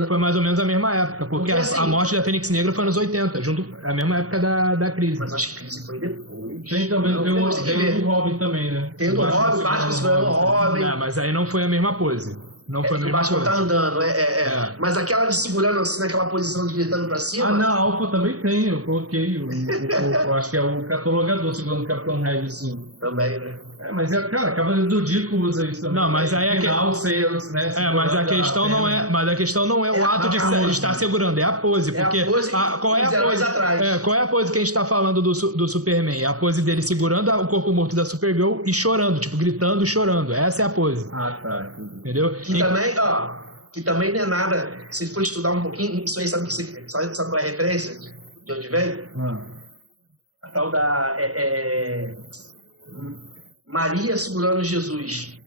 Foi mais ou menos a mesma época, porque a morte da Fênix Negra foi nos 80, a mesma época da crise. Mas acho que a crise foi depois. Tem também, tem o do Robin também, né? Tem o do Robin, o Batman se foi no Robin. Mas aí não foi a mesma pose. Não foi a mesma coisa. O Batman tá andando, Mas aquela de segurando assim, naquela posição de gritando pra cima... na Alpha também tem, eu coloquei, eu acho que é o catalogador segurando o Capitão Red, assim. Também, né? Mas, cara, Cavaleiro do Zodíaco usa isso também. Não, mas aí mas a questão não é... Mas a questão não é o ato de estar segurando, é a pose. Porque qual é a pose? Qual é a pose que a gente tá falando do Superman? É a pose dele segurando o corpo morto da Supergirl e chorando, tipo, gritando e chorando. Essa é a pose. Tá. Entendeu? Que também não é nada... Se for estudar um pouquinho, isso aí sabe qual é a referência? De onde vem? A tal da... Maria segurando Jesus.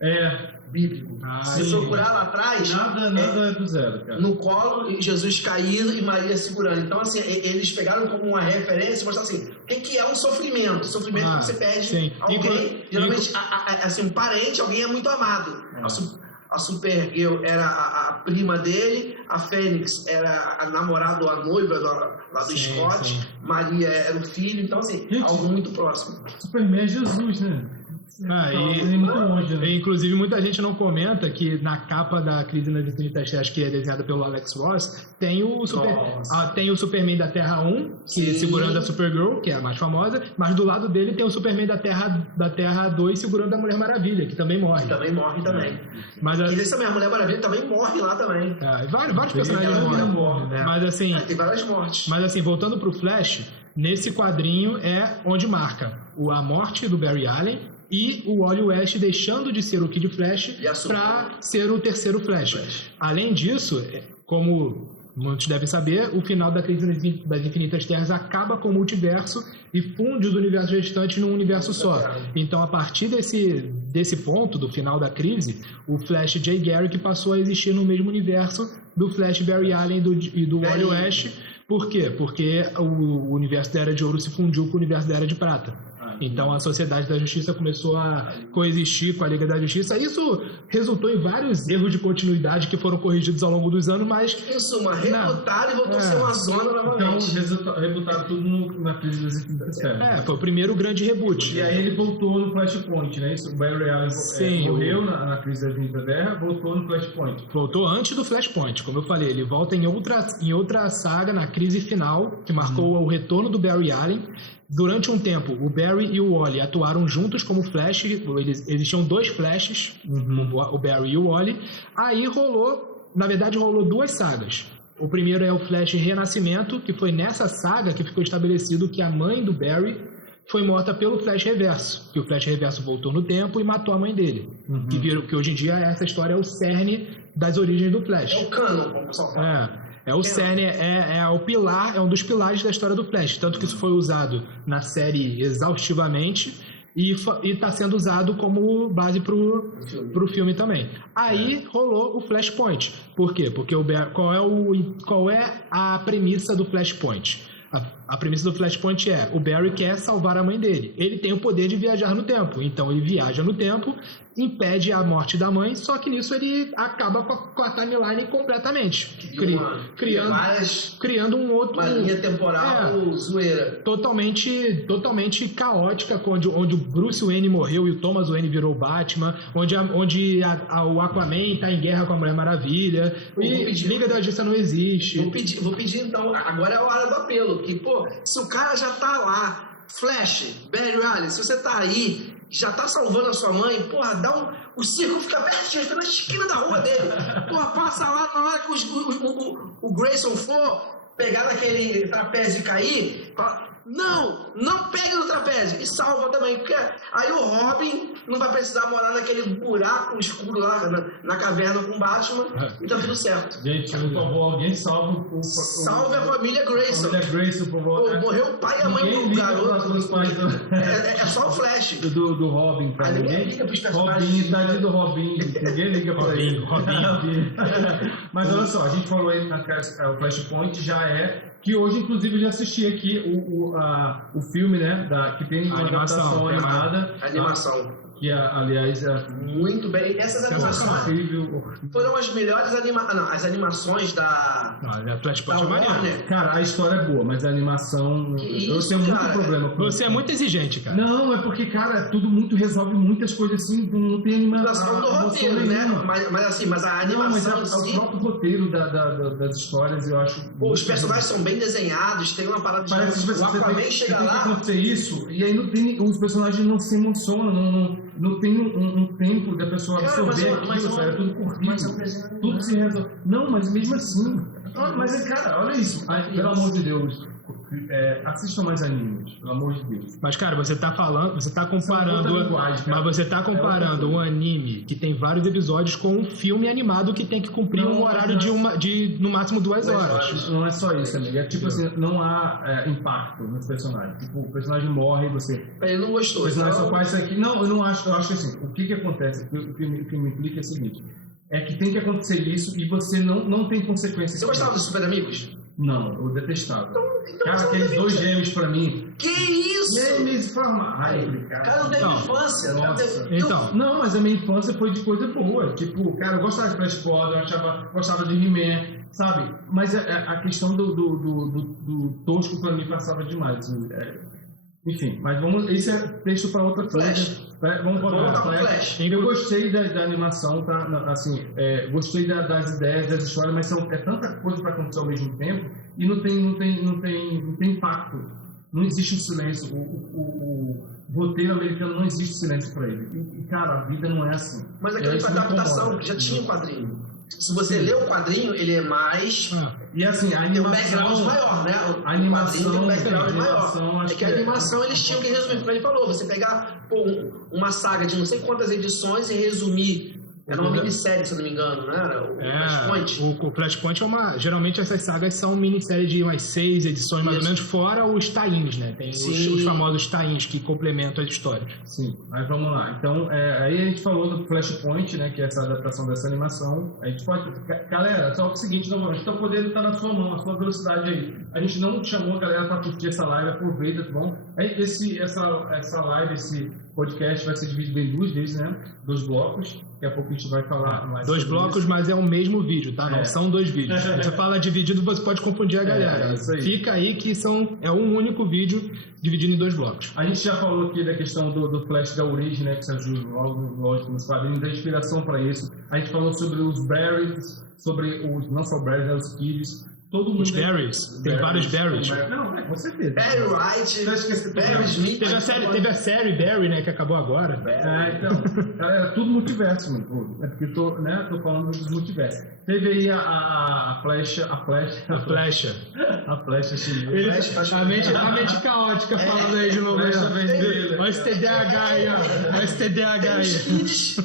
Bíblico. Se procurar lá atrás... Nada é do zero, cara. No colo, Jesus caído e Maria segurando. Então, assim, eles pegaram como uma referência e mostraram assim, o que é um sofrimento? Sofrimento que você perde alguém. Geralmente, assim, um parente, alguém é muito amado. A Supergirl era a prima dele, a Fênix era a namorada ou a noiva lá do Scott, Maria era o filho, então assim, algo muito próximo. Superman é Jesus, né? Muito longe, né? Inclusive, muita gente não comenta que na capa da Crise nas Infinitas Terras, que é desenhada pelo Alex Ross, tem o Superman da Terra 1, segurando a Supergirl, que é a mais famosa, mas do lado dele tem o Superman da Terra 2 segurando a Mulher Maravilha, que também morre. Mas a Mulher Maravilha também morre lá também. Vários personagens morrem. Né? Mas assim... tem várias mortes. Mas assim, voltando pro Flash, nesse quadrinho é onde marca a morte do Barry Allen e o Wally West deixando de ser o Kid Flash para ser o terceiro Flash. Além disso, como muitos devem saber, o final da Crise das Infinitas Terras acaba com o multiverso e funde os universos restantes num universo só. Então, a partir desse ponto, do final da crise, o Flash Jay Garrick passou a existir no mesmo universo do Flash Barry Allen e do Wally West. Por quê? Porque o universo da Era de Ouro se fundiu com o universo da Era de Prata. Então a Sociedade da Justiça começou a coexistir com a Liga da Justiça. Isso resultou em vários erros de continuidade que foram corrigidos ao longo dos anos, mas... Em suma, rebutaram e voltou a ser uma zona novamente. Então, rebutaram tudo na Crise das Infinitas Terras. Foi o primeiro grande reboot. E aí ele voltou no Flashpoint, né? Isso, o Barry Allen morreu na Crise das Infinitas Terras, voltou no Flashpoint. Voltou antes do Flashpoint, como eu falei. Ele volta em outra saga, na crise final, que marcou o retorno do Barry Allen. Durante um tempo, o Barry e o Wally atuaram juntos como Flash. Existiam dois Flashes, o Barry e o Wally. Aí rolou duas sagas. O primeiro é o Flash Renascimento, que foi nessa saga que ficou estabelecido que a mãe do Barry foi morta pelo Flash Reverso. Que o Flash Reverso voltou no tempo e matou a mãe dele. Que hoje em dia essa história é o cerne das origens do Flash. É o canon, como o pessoal fala. É o cerne, o pilar, é um dos pilares da história do Flash. Tanto que isso foi usado na série exaustivamente e está sendo usado como base pro filme também. Aí rolou o Flashpoint. Por quê? Porque qual é a premissa do Flashpoint? A premissa do Flashpoint é: o Barry quer salvar a mãe dele. Ele tem o poder de viajar no tempo. Então ele viaja no tempo, impede a morte da mãe, só que nisso ele acaba com a timeline completamente. Criando um outro... Uma linha temporal zoeira. Totalmente caótica, onde o Bruce Wayne morreu e o Thomas Wayne virou Batman, onde o Aquaman está em guerra com a Mulher Maravilha, e Liga da Justiça não existe. Vou pedir então, agora é a hora do apelo, que se o cara já tá lá, Flash, Barry Allen, se você tá aí, já tá salvando a sua mãe, porra, o circo fica pertinho, fica na esquina da rua dele, porra, passa lá na hora que o Grayson for pegar naquele trapézio e cair, fala, não pegue no trapézio e salva também, porque aí o Robin não vai precisar morar naquele buraco escuro lá na caverna com o Batman e tá tudo certo. Gente, por favor, alguém salve a família Grayson. Por favor. Morreu o pai e a mãe do garoto. É só o Flash. Do Robin. Ninguém liga pros personagens. Robin, tadinho do Robin. Ninguém liga pra ele. Robin. Mas olha só, a gente falou aí o Flashpoint já que hoje, inclusive, eu já assisti aqui o filme, né? Que tem uma adaptação animada. Animação. Que, aliás, muito bem. Essas animações foram as melhores as animações da Warner. Cara, a história é boa, mas a animação... eu tenho muito problema com Você é muito exigente, cara. Não, é porque, cara, tudo resolve muitas coisas assim, não tem animação do roteiro, né? Mas a animação o próprio roteiro das histórias, eu acho... Os personagens são bem desenhados, tem uma parada de... O Aquaman chega lá... Tem que acontecer isso, e aí os personagens não se emocionam, não tem um tempo da pessoa absorver aquilo, cara, é tudo corrido, tudo se resolve. Não, mas mesmo assim, cara, olha isso, pelo amor de Deus, assistam mais animes, pelo amor de Deus. Mas, cara, você tá comparando um anime que tem vários episódios com um filme animado que tem que cumprir um horário de no máximo 2 horas. Não é só isso, amigo. É tipo assim, não há impacto nos personagens. Tipo, o personagem morre e você... Ele não gostou. O personagem só faz isso aqui. Não, eu não acho. Eu acho que assim, o que acontece? O que me implica é o seguinte. É que tem que acontecer isso e você não tem consequências. Você gostava dos Super Amigos? Não, eu detestava. Então cara, aqueles 2 gêmeos pra mim... Que isso? Gêmeos foi uma raiva, cara. Cara, não teve infância. Então, não, mas a minha infância foi de coisa boa. Tipo, cara, eu gostava de Flash Gordon, gostava de He-Man, sabe? Mas a questão do tosco pra mim passava demais. Enfim, mas isso é texto para outra coisa. Vamos voltar para Flash. Eu gostei da animação, tá? Assim, gostei das ideias, das histórias, mas é tanta coisa para acontecer ao mesmo tempo e não tem impacto. Não existe um silêncio. O roteiro americano não existe silêncio para ele. E, cara, a vida não é assim. Mas aquilo foi adaptação, já tinha um quadrinho. Se você lê o quadrinho, ele é mais... E assim, a animação... Tem um background maior, né? A animação... Tem um background maior. É que a animação eles tinham que resumir. Como ele falou, você pegar uma saga de não sei quantas edições e resumir... Era uma minissérie, se eu não me engano, não era? O Flashpoint. O Flashpoint é uma... Geralmente essas sagas são minissérie de umas 6 edições, mais ou menos, fora os tie-ins, né? Tem os famosos tie-ins que complementam as histórias. Sim, mas vamos lá. Então, aí a gente falou do Flashpoint, né? Que é essa adaptação dessa animação. A gente pode... Galera, só o seguinte, a gente tá podendo estar na sua mão, na sua velocidade aí. A gente não chamou a galera para curtir essa live, aproveita, tá bom? Aí essa live, esse podcast vai ser dividido em 2 vezes, né? 2 blocos. Daqui a pouco a gente vai falar mais 2 blocos, isso. Mas é o mesmo vídeo, tá? Não são 2 vídeos. Você fala dividido, você pode confundir a galera. Isso aí. Fica aí que é um único vídeo dividido em 2 blocos. A gente já falou aqui da questão do Flash da origem, né? Que surgiu lógico nos quadrinhos, da inspiração para isso. A gente falou sobre os Barrys, sobre os... Não só Barrys, né? Os Kids. Todo mundo os Barrys. Tem vários Barrys. Não, com certeza. Barry White, Barry Smith. Teve a série Barry, né? Que acabou agora. Então, galera, tudo multiverso, mano. É porque tô falando dos multiversos. Teve aí a flecha. A mente caótica falando aí de novo. Olha esse TDAH aí, ó. Olha esse TDAH aí.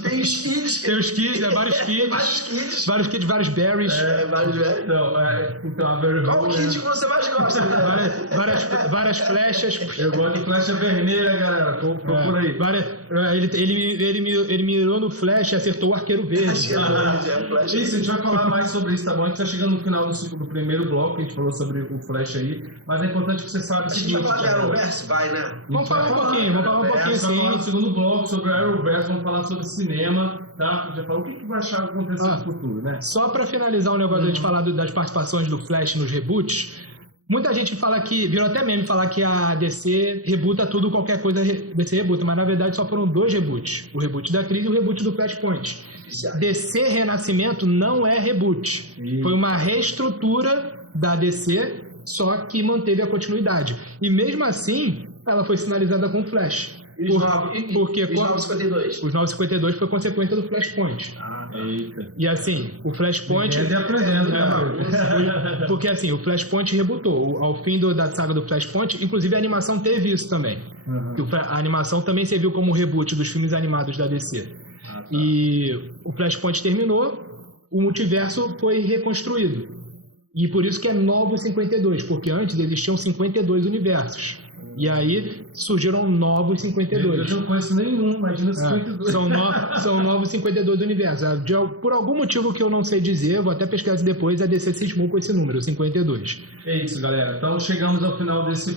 Tem os kids. Tem os kids, vários kids. Vários kids, vários berries. Vários berries. Então, a Barry qual o kit que você mais gosta? Várias flechas. Eu gosto de flecha vermelha, galera. Procura aí. Ele mirou no flash e acertou o arqueiro verde. Isso, a gente vai falar mais sobre isso, tá bom? A gente tá chegando no final do primeiro bloco, a gente falou sobre o flash aí, mas é importante que você saiba o seguinte. A gente vai falar de Arrowverse? Vai, né? Vamos falar um pouquinho, sim. Vamos falar no segundo bloco sobre o Arrowverse, vamos falar sobre cinema, tá? Já falou o que vai achar acontecer no futuro, né? Só pra finalizar o negócio de a gente falar das participações do Flash nos reboots, muita gente fala que, virou até meme falar que a DC rebuta tudo, qualquer coisa DC rebuta, mas na verdade só foram 2 reboots, o reboot da Crise e o reboot do Flashpoint. DC Renascimento não é reboot, foi uma reestrutura da DC, só que manteve a continuidade. E mesmo assim, ela foi sinalizada com Flash. Porque os 952? Os 952 foi consequência do Flashpoint. Eita. E assim, o Flashpoint... aprendendo, né? Porque assim, o Flashpoint rebutou. Ao fim da saga do Flashpoint, inclusive a animação teve isso também. A animação também serviu como reboot dos filmes animados da DC. E o Flashpoint terminou, o multiverso foi reconstruído. E por isso que é Novos 52, porque antes existiam 52 universos. E aí surgiram novos 52. Eu não conheço nenhum, imagina 52. São novos 52 universos. Por algum motivo que eu não sei dizer, vou até pesquisar depois, a DC cismou com esse número, 52. É isso, galera. Então chegamos ao final desse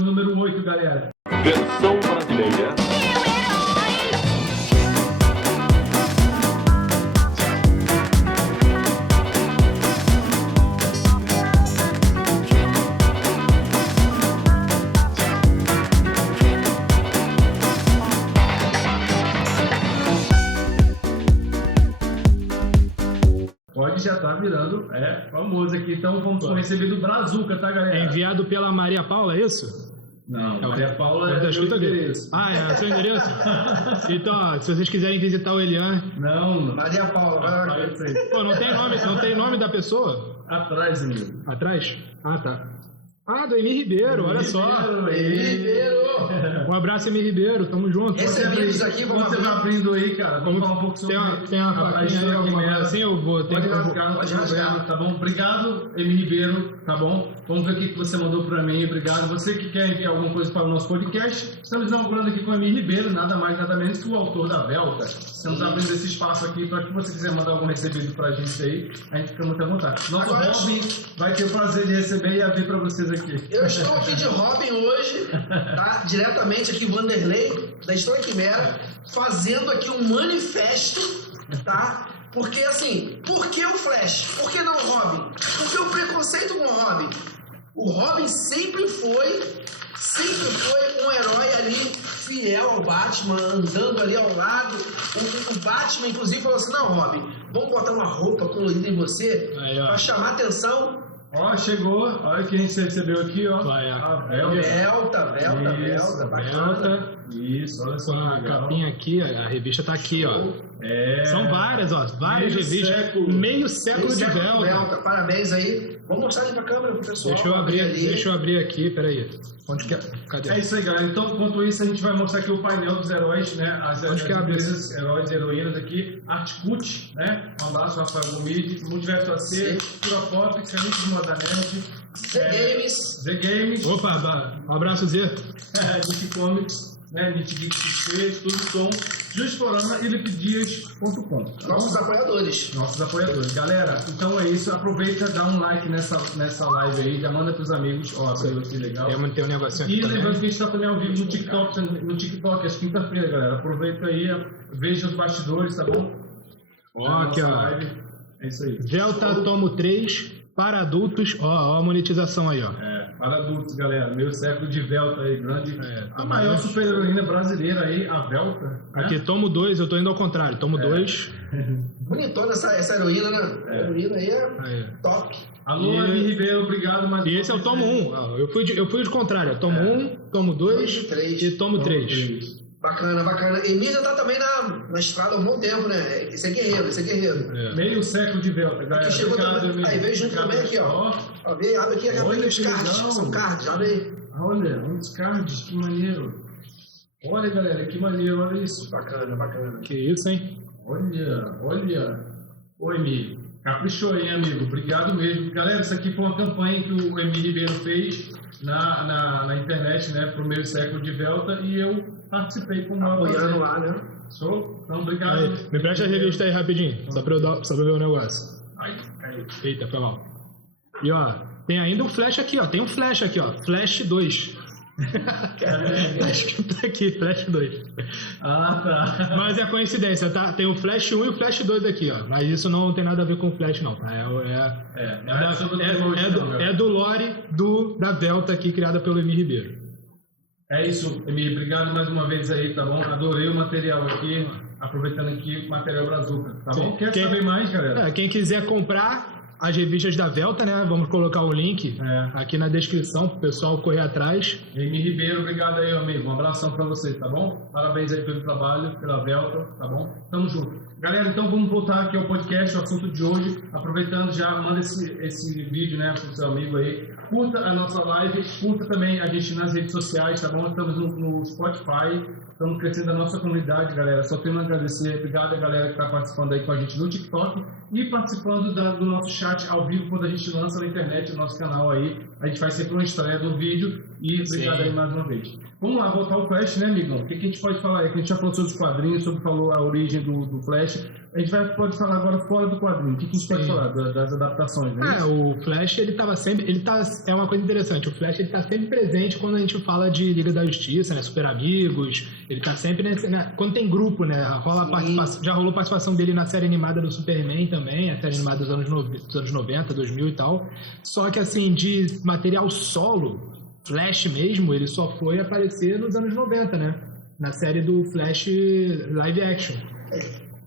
número 8, galera. Versão brasileira. Já tá virando famoso aqui. Então vamos receber do Brazuca, tá, galera? É enviado pela Maria Paula, é isso? Não, Maria Paula é o endereço. É seu endereço? Então, ó, se vocês quiserem visitar o Elian... Não. Maria Paula, vai lá. Pô, não tem nome da pessoa? Atrás, amigo. Atrás? Ah, tá. Ah, do Emir Ribeiro, olha só. Emir Ribeiro. Um abraço, Emir Ribeiro, tamo junto. Recebidos aqui, vamos você vai abrindo aí, cara. Vamos falar um pouco sobre... Tem uma faquinha aí, alguma coisa assim, eu vou... Pode rasgar, tá bom? Obrigado, Emir Ribeiro, tá bom? Vamos ver o que você mandou pra mim, obrigado. Você que quer enviar alguma coisa para o nosso podcast, estamos inaugurando aqui com o Emir Ribeiro, nada mais, nada menos que o autor da Velta. Estamos abrindo esse espaço aqui para que você quiser mandar algum recebido pra gente aí, a gente fica muito à vontade. Nosso Robin vai ter o prazer de receber e abrir pra vocês aqui. Eu estou aqui de Robin hoje, tá? Diretamente aqui, Vanderlei, da História Quimera, fazendo aqui um manifesto, tá? Porque assim, por que o Flash? Por que não o Robin? Porque o preconceito com o Robin. O Robin sempre foi um herói ali fiel ao Batman, andando ali ao lado. O Batman, inclusive, falou assim, não, Robin, vamos botar uma roupa colorida em você pra chamar atenção Ó, chegou. Olha quem a gente recebeu aqui, ó. Vai, A Velta, bacana. Isso, olha só. Com a capinha aqui, a revista tá aqui, ó. São várias, ó. Várias revistas. Meio século de Velta. Parabéns aí. Vamos mostrar ali pra câmera pro pessoal. Deixa eu abrir aqui, peraí. Onde que é? Cadê? É isso aí, galera. Então, enquanto isso, a gente vai mostrar aqui o painel dos heróis, né? As empresas, heróis e heroínas aqui. Artcut, né? Um abraço, Rafael Gomide. Multiverso AC, Cultura Pop, Canite de Moda Nerd. The Games. Opa, um abraço, Zé. Nick Comics, né? Nick Geek XP, Tudo Som, Jusforama e lipdias.com. Nossos apoiadores. Galera, então é isso. Aproveita, dá um like nessa live aí, já manda pros amigos. Ó, abriu aqui, legal. Tem um negocinho aqui E também. lembrando que a gente tá também ao vivo no TikTok, às quinta-feira, galera. Aproveita aí, veja os bastidores, tá bom? Ó, aqui, ó. Live. É isso aí. Velta Tomo 3 para adultos. Ó a monetização aí, ó. Para adultos, galera. Meio século de Velta aí, grande. A maior mais. super-heroína brasileira aí, a Velta. Né? Aqui, tomo 2, eu tô indo ao contrário. Tomo 2. Bonitona essa heroína, né? A heroína aí é top. Alô, Ami Ribeiro, obrigado. E esse é o tomo 1. Eu fui de contrário. Ó. Tomo 1, tomo 2 e tomo 3. Bacana. Emir já tá também na estrada há um bom tempo, né? Esse é guerreiro. Meio século de Velta, galera. Aqui chegou também. Aí veio junto também aqui, ó. Abre aqui, abre os cards. São cards, abre aí. Olha, uns cards, que maneiro. Olha, galera, que maneiro, olha isso. Bacana. Que isso, hein? Olha. Oi, Emir. Caprichou aí, amigo. Obrigado mesmo. Galera, isso aqui foi uma campanha que o Emir Ribeiro fez na internet, né? Pro meio século de Velta e eu participei com uma apoiando lá, né? Então, obrigado. Aí, me presta a revista aí rapidinho, só pra eu ver o negócio. Ai, caiu. Eita, foi mal. E ó, tem ainda um flash aqui, ó. Tem um flash aqui, ó. Flash 2. Acho que tá aqui, Flash 2. Ah, tá. Mas é coincidência, tá? Tem o Flash 1 e o Flash 2 aqui, ó. Mas isso não tem nada a ver com o Flash, não. Tá? É do lore da Velta aqui, criada pelo Emir Ribeiro. É isso, Emir. Obrigado mais uma vez aí, tá bom? Adorei o material aqui. Aproveitando aqui o material Brazuca, tá bom? Quer saber mais, galera? Quem quiser comprar as revistas da Velta, né? Vamos colocar o link aqui na descrição pro pessoal correr atrás. Emir Ribeiro, obrigado aí, amigo. Um abração pra você, tá bom? Parabéns aí pelo trabalho, pela Velta, tá bom? Tamo junto. Galera, então vamos voltar aqui ao podcast, o assunto de hoje. Aproveitando já, manda esse vídeo, né, pro seu amigo aí. Curta a nossa live, curta também a gente nas redes sociais, tá bom? Estamos no Spotify, estamos crescendo a nossa comunidade, galera. Só tenho a agradecer. Obrigado a galera que está participando aí com a gente no TikTok e participando do nosso chat ao vivo quando a gente lança na internet o nosso canal aí. A gente faz sempre uma estreia do vídeo e obrigado aí mais uma vez. Vamos lá, voltar ao Flash, né, amigão? O que a gente pode falar aí? Que a gente já falou sobre os quadrinhos, falou a origem do Flash. A gente pode falar agora fora do quadrinho. O que a gente pode falar das adaptações, né? O Flash, ele tava sempre... é uma coisa interessante. O Flash, ele tá sempre presente quando a gente fala de Liga da Justiça, né? Super Amigos. Ele tá sempre... quando tem grupo, né? Já rolou participação dele na série animada do Superman também. A série animada dos anos 90, 2000 e tal. Só que, assim, de material solo... Flash mesmo, ele só foi aparecer nos anos 90, né? Na série do Flash live action.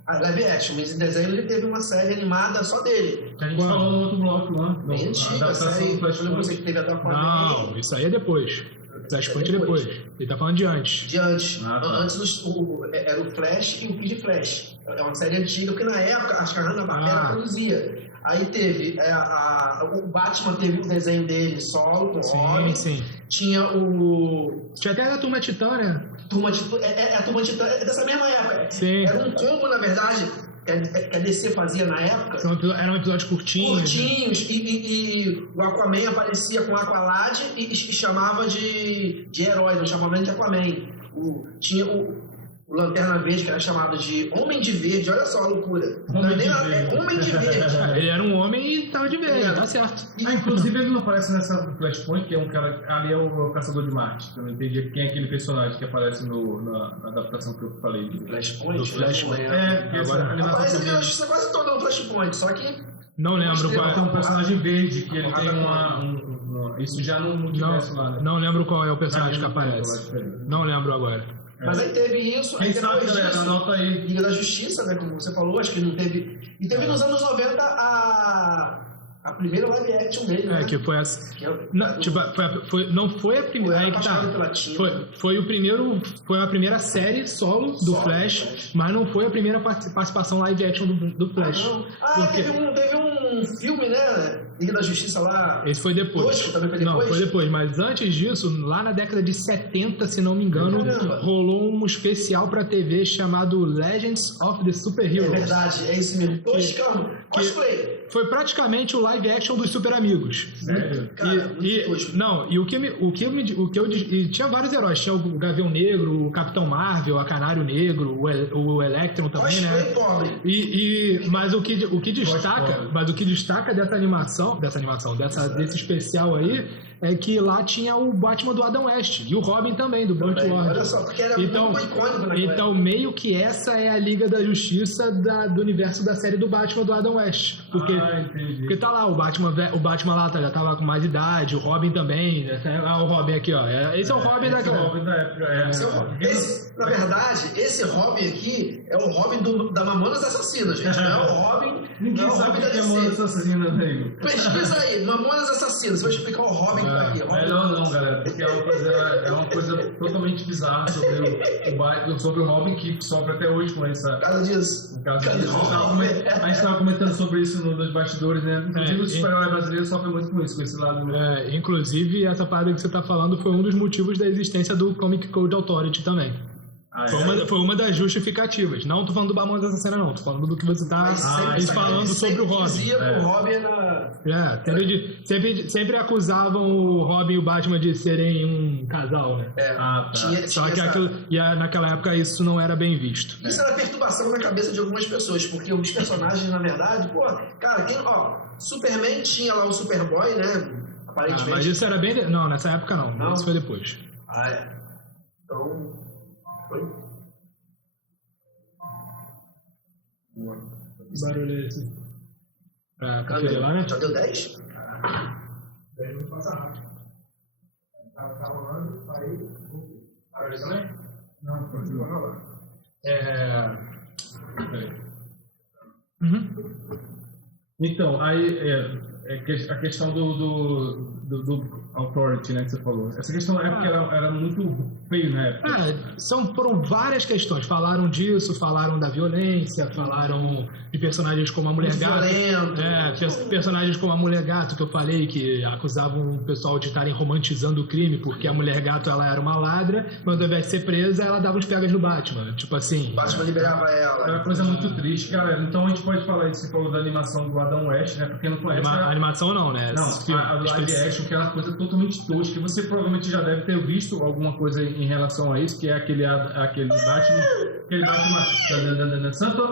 A live action, mas em desenho ele teve uma série animada só dele. A gente falou no outro bloco lá. Bem antiga, a série do Flash. Você que teve a Não, isso aí é depois. Flashpoint é depois. Ele tá falando de antes. De antes. Antes era o Flash e o Kid Flash. É uma série antiga, porque na época acho que a Hanna-Barbera produzia. Aí teve o Batman, teve um desenho dele solo, com Robin. Sim. Tinha até a Turma Titã, né? A Turma Titã é dessa mesma época. Sim. Era um combo, na verdade, que a DC fazia na época. Eram episódios curtinhos. E o Aquaman aparecia com o Aqualad e chamava de herói, não chamava nem de Aquaman. Tinha o Lanterna Verde, que era chamado de Homem de Verde, olha só a loucura. Homem de Verde. Ele era um homem e tava de verde, tá certo. Inclusive ele não aparece nessa Flashpoint, que é um cara, ali é o Caçador de Marte. Eu não entendi quem é aquele personagem que aparece na adaptação que eu falei. Flashpoint? Aparece aqui, eu acho que você quase todo no Flashpoint, só que... Não lembro qual é. Tem um personagem verde, que ele tem isso já não multiverso lá, né? Não lembro qual é o personagem que aparece. Não lembro agora. Mas aí teve isso, quem sabe, galera, anota aí. Liga da Justiça, né, como você falou, acho que não teve... E teve nos anos 90 a A primeira live action dele, né? Que foi essa. Não foi a primeira. Aí que tá. Foi a primeira série solo do Flash, mas não foi a primeira participação live action do Flash. Teve um filme, né? Liga da Justiça lá. Esse foi depois. Não, foi depois. Mas antes disso, lá na década de 70, se não me engano, rolou um especial pra TV chamado Legends of the Super Heroes. É verdade, é isso mesmo. Toscano. Cosplay. Foi praticamente o live action dos Super Amigos. Sério? E tinha vários heróis. Tinha o Gavião Negro, o Capitão Marvel, a Canário Negro, o Electron também, né? Mas o que destaca desse especial aí, é que lá tinha o Batman do Adam West e o Robin também, do Burt Ward. Olha só, porque era muito icônico naquela Então, meio que essa é a Liga da Justiça do universo da série do Batman do Adam West. Porque tá lá, o Batman lá já tava com mais idade, o Robin também. O Robin aqui, ó. Esse é o Robin daquela. Na verdade, esse Robin aqui é o Robin da Mamonas Assassinas, gente. Não é o Robin. Ninguém sabe o que é Mamonas Assassinas, amigo. Pesquisa aí, Mamonas Assassinas. Vou explicar o Robin que tá aqui. Melhor não, galera, porque é uma coisa totalmente bizarra sobre o Robin que sofre até hoje com essa. Cada disso. A gente estava comentando sobre isso nos bastidores, né? Inclusive o super-herói brasileiro sofre muito com isso, com esse lado. Inclusive, essa parada que você tá falando foi um dos motivos da existência do Comic Code Authority também. Foi uma das justificativas. Não tô falando do Mamonas Assassinas, não. Tô falando do que você tá falando sobre o Robin. O Robin sempre acusavam o Robin e o Batman de serem um casal, né? Só que naquela época isso não era bem visto. Isso era perturbação na cabeça de algumas pessoas, porque os personagens, na verdade, Superman tinha lá o Superboy, né? Aparentemente. Mas isso era bem... Não, nessa época não. Isso foi depois. Então... Que barulho é esse? Pra conferir lá, né? Já deu 10? 10 não passa rápido. Tá rolando, aí... Parou também? Não, continua rolando. Então, aí a questão do authority, né, que você falou. Essa questão é porque era muito feio na época. Foram várias questões. Falaram disso, falaram da violência, falaram de personagens como a Mulher Gato. Personagens como a Mulher Gato, que eu falei, que acusavam o pessoal de estarem romantizando o crime, porque a Mulher Gato ela era uma ladra, mas ao invés de ser presa, ela dava uns pegas no Batman. Tipo assim. O Batman liberava ela. Era uma coisa muito triste, galera. Então a gente pode falar isso. Você falou da animação do Adam West, né? Porque não conhece. A animação não, né? Não, a do live action, que é uma coisa totalmente tosca. Você provavelmente já deve ter visto alguma coisa em relação a isso, que é aquele Batman. Aquele Batman. Santa.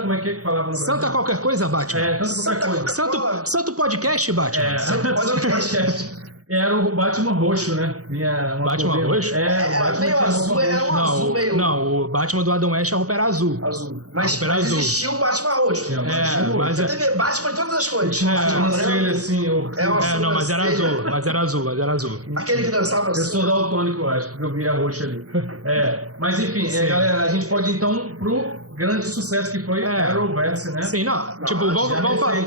Como é que falava no Brasil? Santa qualquer coisa, Batman. Santa qualquer coisa. Santo podcast, Batman. Santo podcast. Era o Batman roxo, né? Batman roxo? O Batman era um azul meio... Não, o Batman do Adam West a roupa era azul. Mas existia o Batman roxo. Mas teve Batman em todas as cores. Mas era azul. Aquele que dançava assim. Eu sou daltônico, eu acho, porque eu vi a roxa ali. Mas enfim, galera, a gente pode então pro grande sucesso que foi Arrowverse, né? Sim,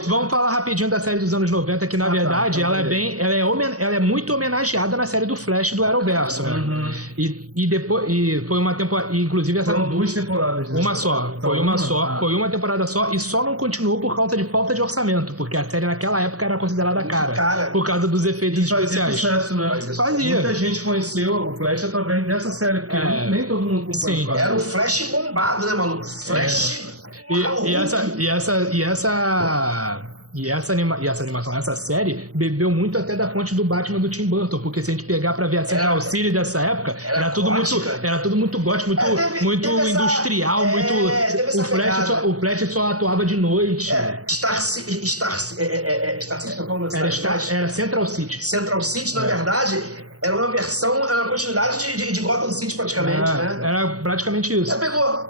vamos falar rapidinho da série dos anos 90, que na verdade ela é muito homenageada na série do Flash do Arrowverse, né? E foi uma temporada, inclusive essa foram 2 temporadas. Uma só, foi uma temporada só, e só não continuou por causa de falta de orçamento, porque a série naquela época era considerada cara, por causa dos efeitos especiais. Sucesso, né? Fazia. Muita gente conheceu o Flash através dessa série, porque nem todo mundo conheceu. Era o Flash bombado, né, maluco? Flash. Essa série bebeu muito até da fonte do Batman do Tim Burton, porque se a gente pegar pra ver a Central City dessa época, era tudo muito gótico, muito industrial, muito... O Flash só atuava de noite. Star City, era Central City. Central City, na verdade... Era uma continuidade de Gotham City, praticamente, né? Era praticamente isso.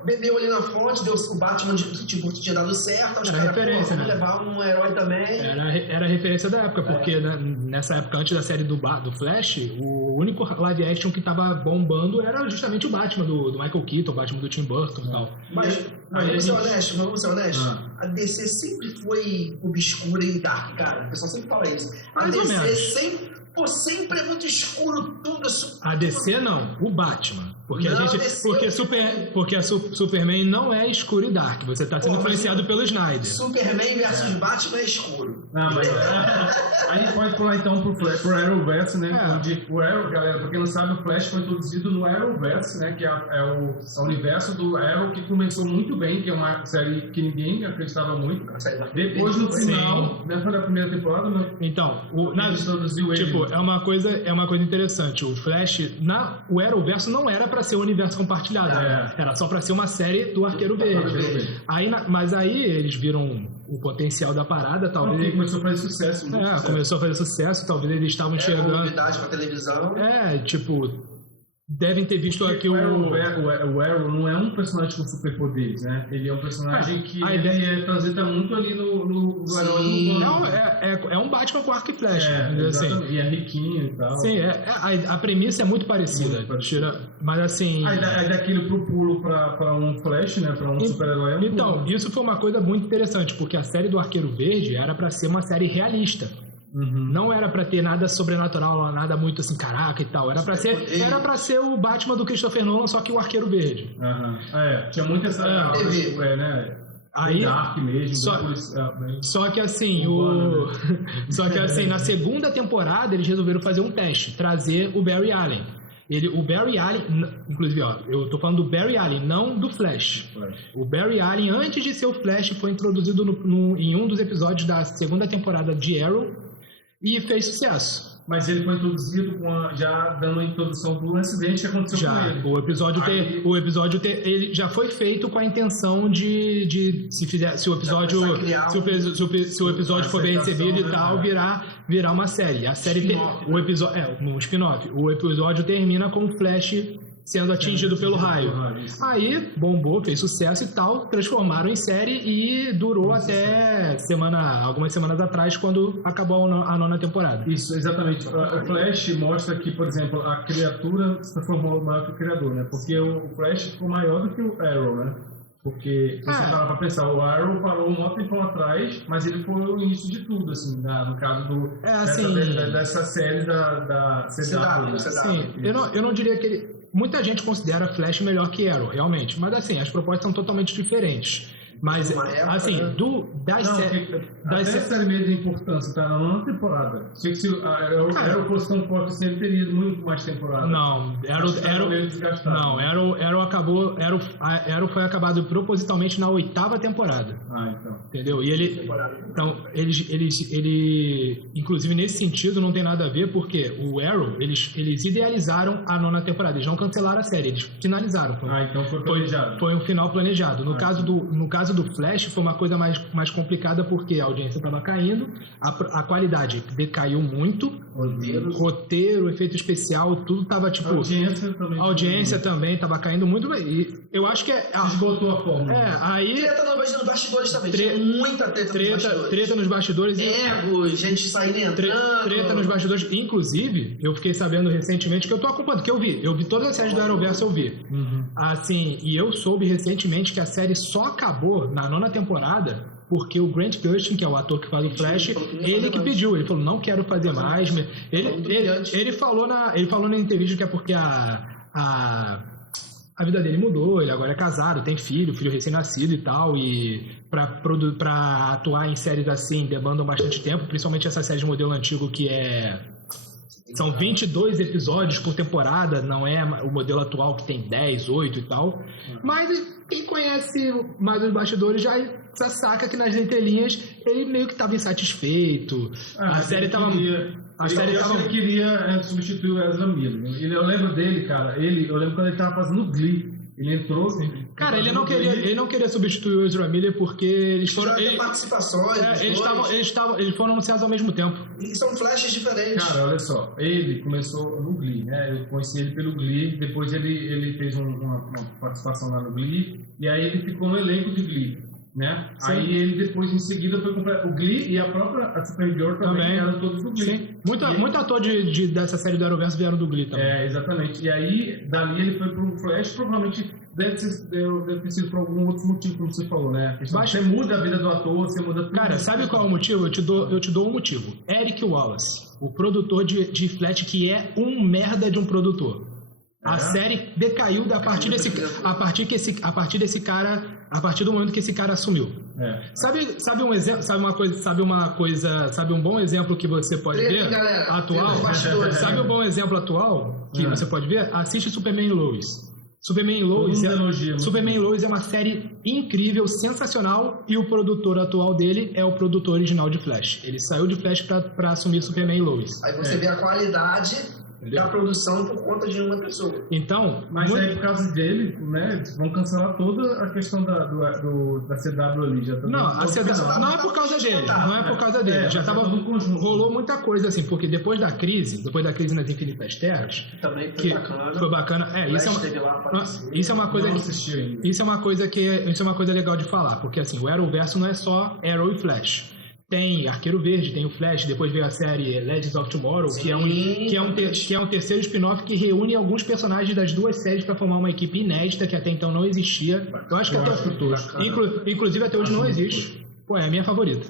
Bebeu ali na fonte, deu o Batman tinha dado certo, os caras vamos levar um herói também. Era a referência da época, porque nessa época, antes da série do Flash, o único live action que tava bombando era justamente o Batman do Michael Keaton, o Batman do Tim Burton e tal. Mas vamos ser honestos. a DC sempre foi obscura e dark, cara. O pessoal sempre fala isso. A Mais ou DC menos. sempre é muito escuro, tudo. A DC não, o Batman. Porque Não, a gente. DC Porque a Superman não é escuro e dark. Você tá sendo Pô, mas influenciado pelo Snyder. Superman versus Batman é escuro. Ah, mas a gente pode pular então pro Arrowverse, né? Onde o Arrow, galera, pra quem não sabe, o Flash foi introduzido no Arrowverse, né? Que é o universo do Arrow que começou muito bem, que é uma série que ninguém acreditava muito. Depois, no final, depois da primeira temporada, né? Então, introduziu ele. tipo, é uma coisa interessante. O Flash, o Arrowverse não era pra ser um universo compartilhado. Era só pra ser uma série do Arqueiro Verde. Mas aí eles viram o potencial da parada, talvez. Porque começou a fazer sucesso. Começou a fazer sucesso, talvez eles estavam enxergando. Novidade pra televisão. Tipo, devem ter visto aqui o Arrow não é um personagem com superpoderes, né? Ele é um personagem que transita muito ali no herói urbano. É um Batman com arco e flecha. Assim. E é riquinho e tal. Sim, a premissa é muito parecida. Mas assim... Aí daquilo pro pulo pra um Flash, né? Pra um super-herói. Então, isso foi uma coisa muito interessante, porque a série do Arqueiro Verde era pra ser uma série realista. Não era pra ter nada sobrenatural, nada muito assim, caraca e tal. Era pra ser o Batman do Christopher Nolan, só que o Arqueiro Verde. Tinha muito essa... né? Aí, dark mesmo, só que assim, na segunda temporada eles resolveram fazer um teste, trazer o Barry Allen. O Barry Allen, inclusive, eu tô falando do Barry Allen, não do Flash. O Barry Allen, antes de ser o Flash, foi introduzido em um dos episódios da segunda temporada de Arrow e fez sucesso. Mas ele foi introduzido já dando a introdução do acidente que aconteceu com ele. O episódio ele já foi feito com a intenção de se o episódio for bem recebido e tal, virar uma série. A série um spin-off. O episódio termina com o Flash sendo atingido pelo raio. Aí bombou, fez sucesso e tal, transformaram em série e durou até algumas semanas atrás, quando acabou a 9ª temporada. Isso, exatamente. O Flash mostra que, por exemplo, a criatura se transformou maior que o criador, né? Porque o Flash ficou maior do que o Arrow, né? Porque você para pra pensar, o Arrow parou um tempo atrás, mas ele foi o início de tudo, assim, no caso dessa série da CW. Sim, eu não diria que ele... Muita gente considera Flash melhor que Arrow, realmente. Mas assim, as propostas são totalmente diferentes. Mas, assim, a série mesmo de importância tá na 9ª temporada. Se Arrow fosse tão forte assim, ele teria muito mais temporada. Não, Arrow foi acabado propositalmente na 8ª temporada. Então. Entendeu? E ele inclusive nesse sentido não tem nada a ver, porque o Arrow, eles idealizaram a 9ª temporada, eles não cancelaram a série, eles finalizaram. Então foi planejado. Foi um final planejado. No caso do Flash foi uma coisa mais complicada, porque a audiência estava caindo, a qualidade decaiu muito, roteiro, efeito especial, tudo estava tipo... A audiência também estava caindo muito, e eu acho que esgotou a forma. Treta nos bastidores também, tinha muita treta nos bastidores. Gente saindo e entrando. Treta nos bastidores. Inclusive, eu fiquei sabendo recentemente que eu tô acompanhando, que eu vi todas as séries do Arrowverse, eu vi. Assim, e eu soube recentemente que a série só acabou na 9ª temporada porque o Grant Gustin, que é o ator que faz o Flash, ele que pediu, ele falou, não quero fazer mais. Ele falou na entrevista que é porque a vida dele mudou, ele agora é casado, tem filho recém-nascido e tal, e pra atuar em séries assim demandam bastante tempo, principalmente essas séries de modelo antigo que são 22 episódios por temporada, não é o modelo atual que tem 10, 8 e tal. Mas quem conhece mais os bastidores já saca que nas entrelinhas ele meio que estava insatisfeito. A série estava... Ele queria substituir o Ezra Miller. Eu lembro dele, cara. Eu lembro quando ele estava fazendo Glee. Ele entrou... Cara, ele não queria substituir o Ezra Miller porque eles foram... participações. Eles foram anunciados ao mesmo tempo. E são flashes diferentes. Cara, olha só. Ele começou no Glee, né? Eu conheci ele pelo Glee. Depois ele fez uma participação lá no Glee. E aí ele ficou no elenco de Glee. né? Sim. Aí ele depois, em seguida, foi comprar o Glee e a própria Supergirl também eram todos do Glee. Sim. Muito ator dessa série do Arrowverso vieram do Glee também. Exatamente. E aí, dali ele foi pro Flash, provavelmente deve ter sido por algum outro motivo, como você falou, né? Você muda a vida do ator, você muda tudo. Cara, sabe qual é o motivo? Eu te dou um motivo. Eric Wallace, o produtor de Flash, que é um merda de um produtor. A série decaiu a partir do momento que esse cara assumiu. Sabe um exemplo, sabe um bom exemplo que você pode ver atual? Sabe um bom exemplo atual que você pode ver? Assiste Superman e Lois. Superman e Lois é uma série incrível, sensacional, e o produtor atual dele é o produtor original de Flash. Ele saiu de Flash pra assumir Superman e Lois. Aí você vê a qualidade da produção por conta de uma pessoa. Então, mas aí por causa dele, né, vão cancelar toda a questão da CW ali. Já tá não é por causa dele. Não é por causa dele. Já tava rolou muita coisa assim, porque depois da crise nas Infinitas Terras, também foi bacana. Isso é uma coisa legal de falar, porque assim, o Arrowverso não é só Arrow e Flash. Tem Arqueiro Verde, tem o Flash, depois veio a série Legends of Tomorrow, que é um terceiro spin-off que reúne alguns personagens das duas séries para formar uma equipe inédita que até então não existia. Eu acho que inclusive até hoje não existe. Pô, é a minha favorita.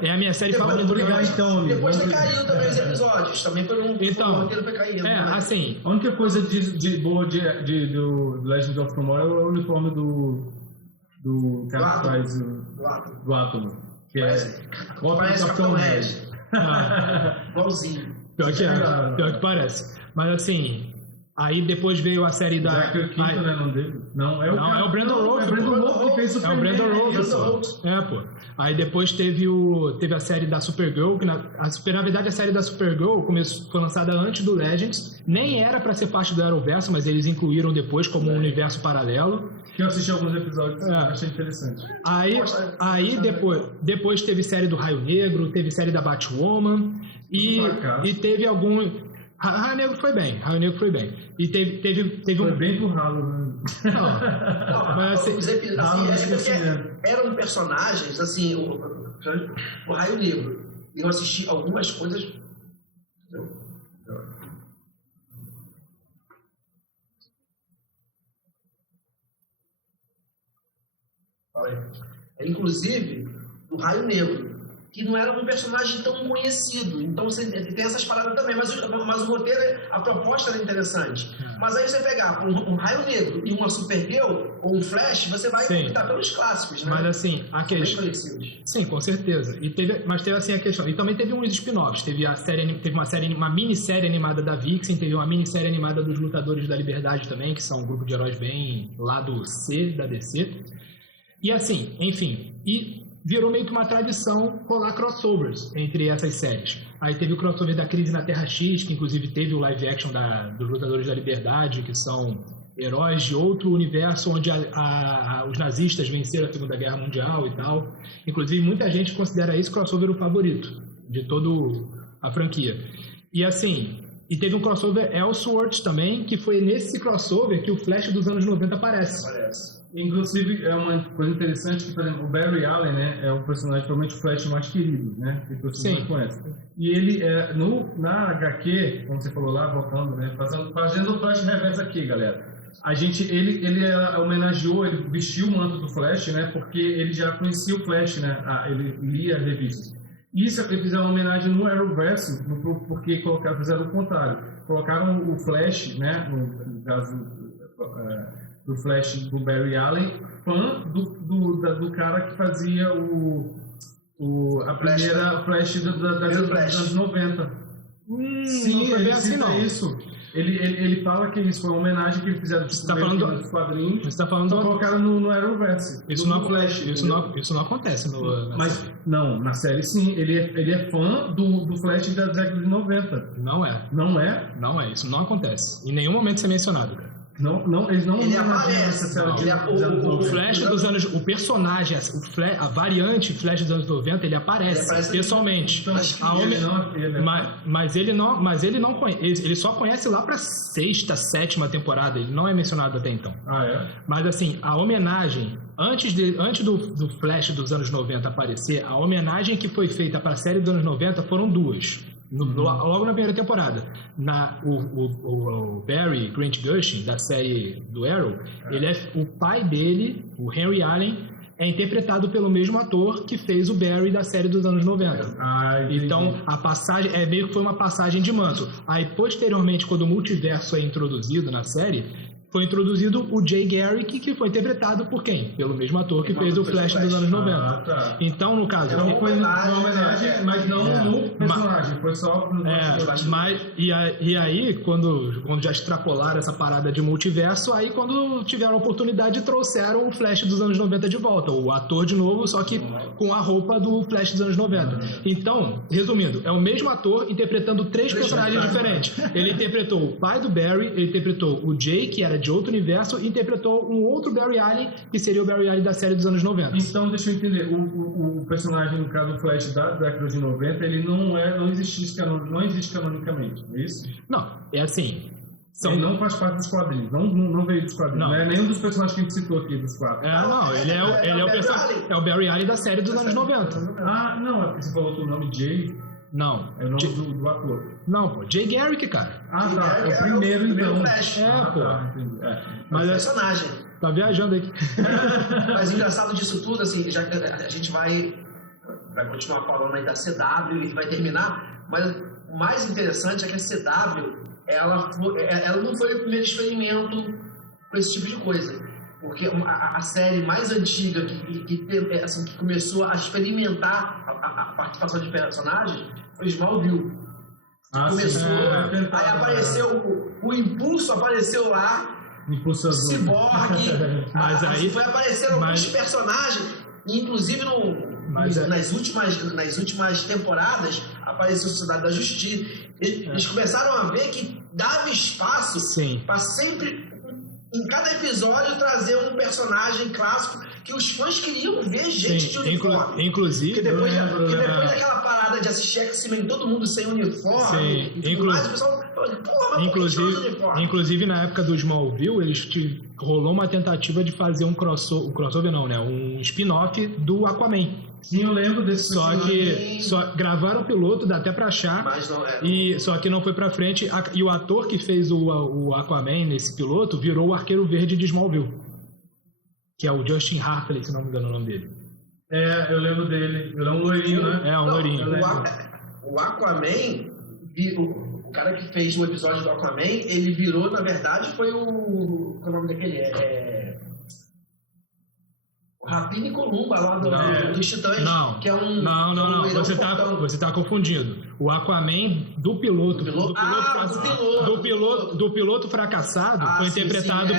É a minha série favorita. Depois decaiu também os episódios, também por um roteiro foi caindo. Assim, a única coisa boa do Legends of Tomorrow é o uniforme do cara que faz do Átomo. Que parece Capitão Red. Igualzinho. Pior que parece. Mas assim, aí depois veio a série da... Zachary Quinto, né? Não, é o Brandon Routh. É o Brandon Routh que fez o Superman. É o Brandon Routh. Pô. Aí depois teve a série da Supergirl, que na verdade a série da Supergirl foi lançada antes do Legends, nem era pra ser parte do Arrowverso, mas eles incluíram depois como um universo paralelo. Que eu assisti alguns episódios, achei interessante. Aí depois teve série do Raio Negro, teve série da Batwoman, e teve algum... Raio Negro foi bem. E teve Foi bem pro ralo, né? Mas eram personagens, assim, o Raio Negro. Eu assisti algumas coisas... Inclusive, o Raio Negro, que não era um personagem tão conhecido. Então você tem essas paradas também, mas o roteiro, a proposta era interessante. Mas aí você pegar um Raio Negro e uma Supergirl ou um Flash, você vai optar pelos clássicos, né? Mas assim, a questão... Sim, com certeza. Mas teve assim a questão. E também teve uns spin-offs. Teve uma minissérie animada da Vixen, teve uma minissérie animada dos Lutadores da Liberdade também, que são um grupo de heróis bem lado C da DC. E assim, enfim, virou meio que uma tradição rolar crossovers entre essas séries. Aí teve o crossover da Crise na Terra X, que inclusive teve o live action dos Lutadores da Liberdade, que são heróis de outro universo onde os nazistas venceram a Segunda Guerra Mundial e tal. Inclusive muita gente considera esse crossover o favorito de toda a franquia. E assim... E teve um crossover Elseworlds também, que foi nesse crossover que o Flash dos anos 90 aparece. Inclusive, é uma coisa interessante que, por exemplo, o Barry Allen, né, é o personagem, provavelmente o Flash mais querido, né, que as pessoas mais conhecem. E ele, na HQ, como você falou lá, voltando, né, fazendo o Flash reverso aqui, galera. Ele homenageou, ele vestiu o manto do Flash, né, porque ele já conhecia o Flash, né, ele lia revistas. Isso eles fizeram uma homenagem no Arrowverso, porque fizeram o contrário. Colocaram o Flash, né, no caso do Flash do Barry Allen, fã do cara que fazia a primeira Flash dos anos 90. Sim, ele cita isso. Ele fala que isso foi uma homenagem que eles fizeram nos quadrinhos. Você está falando só colocaram no Arrowverse. Isso não Flash. Isso não acontece na série. Não, na série sim. Ele é fã do Flash da década de 90. Não é. Não é? Não é. Isso não acontece. Em nenhum momento isso é mencionado, cara. Não, eles não ele aparece. O Flash dos anos... O personagem, a variante Flash dos anos 90, ele aparece pessoalmente. Então, mas ele não conhece. Ele só conhece lá pra 6ª, 7ª temporada. Ele não é mencionado até então. Mas assim, a homenagem... Antes do Flash dos anos 90 aparecer, a homenagem que foi feita para a série dos anos 90 foram 2. Logo na primeira temporada. O Barry Grant Gustin, da série do Arrow, o pai dele, o Henry Allen, é interpretado pelo mesmo ator que fez o Barry da série dos anos 90. Então, a passagem meio que foi uma passagem de manto. Aí, posteriormente, quando o multiverso é introduzido na série, foi introduzido o Jay Garrick, que foi interpretado por quem? Pelo mesmo ator que fez o Flash dos anos 90. Então, no caso... Foi uma homenagem, mas não no personagem, foi só no e aí, quando já extrapolaram essa parada de multiverso, aí quando tiveram a oportunidade, trouxeram o Flash dos anos 90 de volta. O ator de novo, só que com a roupa do Flash dos anos 90. Então, resumindo, é o mesmo ator interpretando 3 personagens diferentes. Ele interpretou o pai do Barry, ele interpretou o Jay, que era de outro universo, e interpretou um outro Barry Allen, que seria o Barry Allen da série dos anos 90. Então, deixa eu entender, o personagem, no caso do Flash da década de 90, ele não existe canonicamente, é isso? Não, é assim... Ele não faz parte dos quadrinhos, não veio dos quadrinhos, não é nenhum dos personagens que a gente citou aqui dos quadrinhos. Ele é o Barry Allen da série dos anos 90. Não, é porque você falou o nome Jay... Não. É o nome do ator. Não, pô. Jay Garrick, cara. Tá. É o primeiro, então. Flash. Pô. Mas é personagem. Tá viajando aqui. Mas o engraçado disso tudo, assim, já a gente vai continuar falando aí da CW e vai terminar, mas o mais interessante é que a CW, ela não foi o primeiro experimento com esse tipo de coisa. Porque a série mais antiga que começou a experimentar a participação de personagens foi Smallville. Começou, aí apareceu, o Impulso apareceu lá, Cyborg, foi aparecendo alguns personagens, inclusive nas últimas temporadas apareceu a Sociedade da Justiça. Eles começaram a ver que dava espaço para sempre... Em cada episódio trazer um personagem clássico que os fãs queriam ver gente de uniforme. Inclusive... Porque depois daquela parada de assistir X-Men, todo mundo sem uniforme e tudo mais, o pessoal falou, mas por que usa uniforme? Inclusive, na época do Smallville, rolou uma tentativa de fazer um crossover não, né? Um spin-off do Aquaman. Sim, eu lembro desse. Só gravaram o piloto, dá até pra achar. Mas não é. Só que não foi pra frente. E o ator que fez o Aquaman nesse piloto virou o Arqueiro Verde de Smallville. Que é o Justin Hartley, se não me engano o nome dele. Eu lembro dele. Ele é um loirinho, né? É, um loirinho. O Aquaman, o cara que fez o episódio do Aquaman, ele virou, na verdade, foi o... Qual é o nome daquele? Rapina e Columba lá dos Titãs, que é um... Não. Você tá confundindo. O Aquaman do piloto. Do piloto fracassado foi interpretado...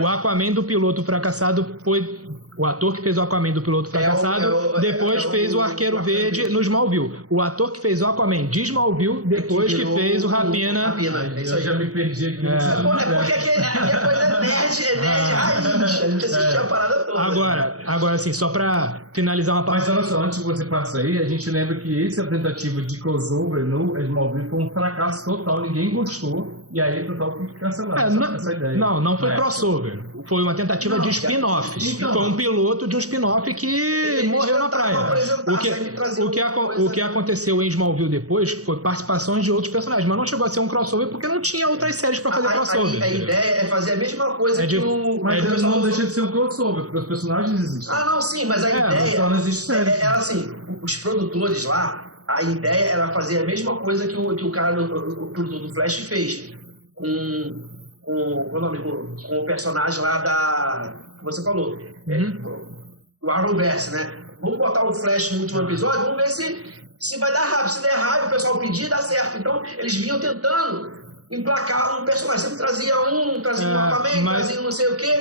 O Aquaman do piloto fracassado foi... O ator que fez o Aquaman do piloto fracassado depois fez o Arqueiro Verde no Smallville. O ator que fez o Aquaman de Smallville depois que fez o Rapina. Eu já me perdi aqui. Porque a coisa é nerd raiz. A gente assistiu a parada toda. Agora assim, só pra finalizar uma parte. Mas olha só, antes que você passe aí, a gente lembra que essa tentativa de crossover no Smallville foi um fracasso total, ninguém gostou. E aí, total, tem que cancelar essa ideia. Não foi crossover. Foi uma tentativa de spin-off. Então, foi um piloto de um spin-off que morreu na praia. O que aconteceu em Smallville depois foi participações de outros personagens, mas não chegou a ser um crossover porque não tinha outras séries pra fazer crossover. A ideia é fazer a mesma coisa que o... Mas não deixa de ser um crossover, porque os personagens existem. Não, sim, mas a ideia... Só não existe série. Assim, os produtores lá, a ideia era fazer a mesma coisa que o cara o produtor do Flash fez. Com o personagem lá que você falou, o Arrowverse, né? Vamos botar o Flash no último episódio, vamos ver se vai dar rápido. Se der rápido, o pessoal pedir, dá certo. Então, eles vinham tentando emplacar um personagem. Sempre trazia um Aquaman, trazia um não sei o quê,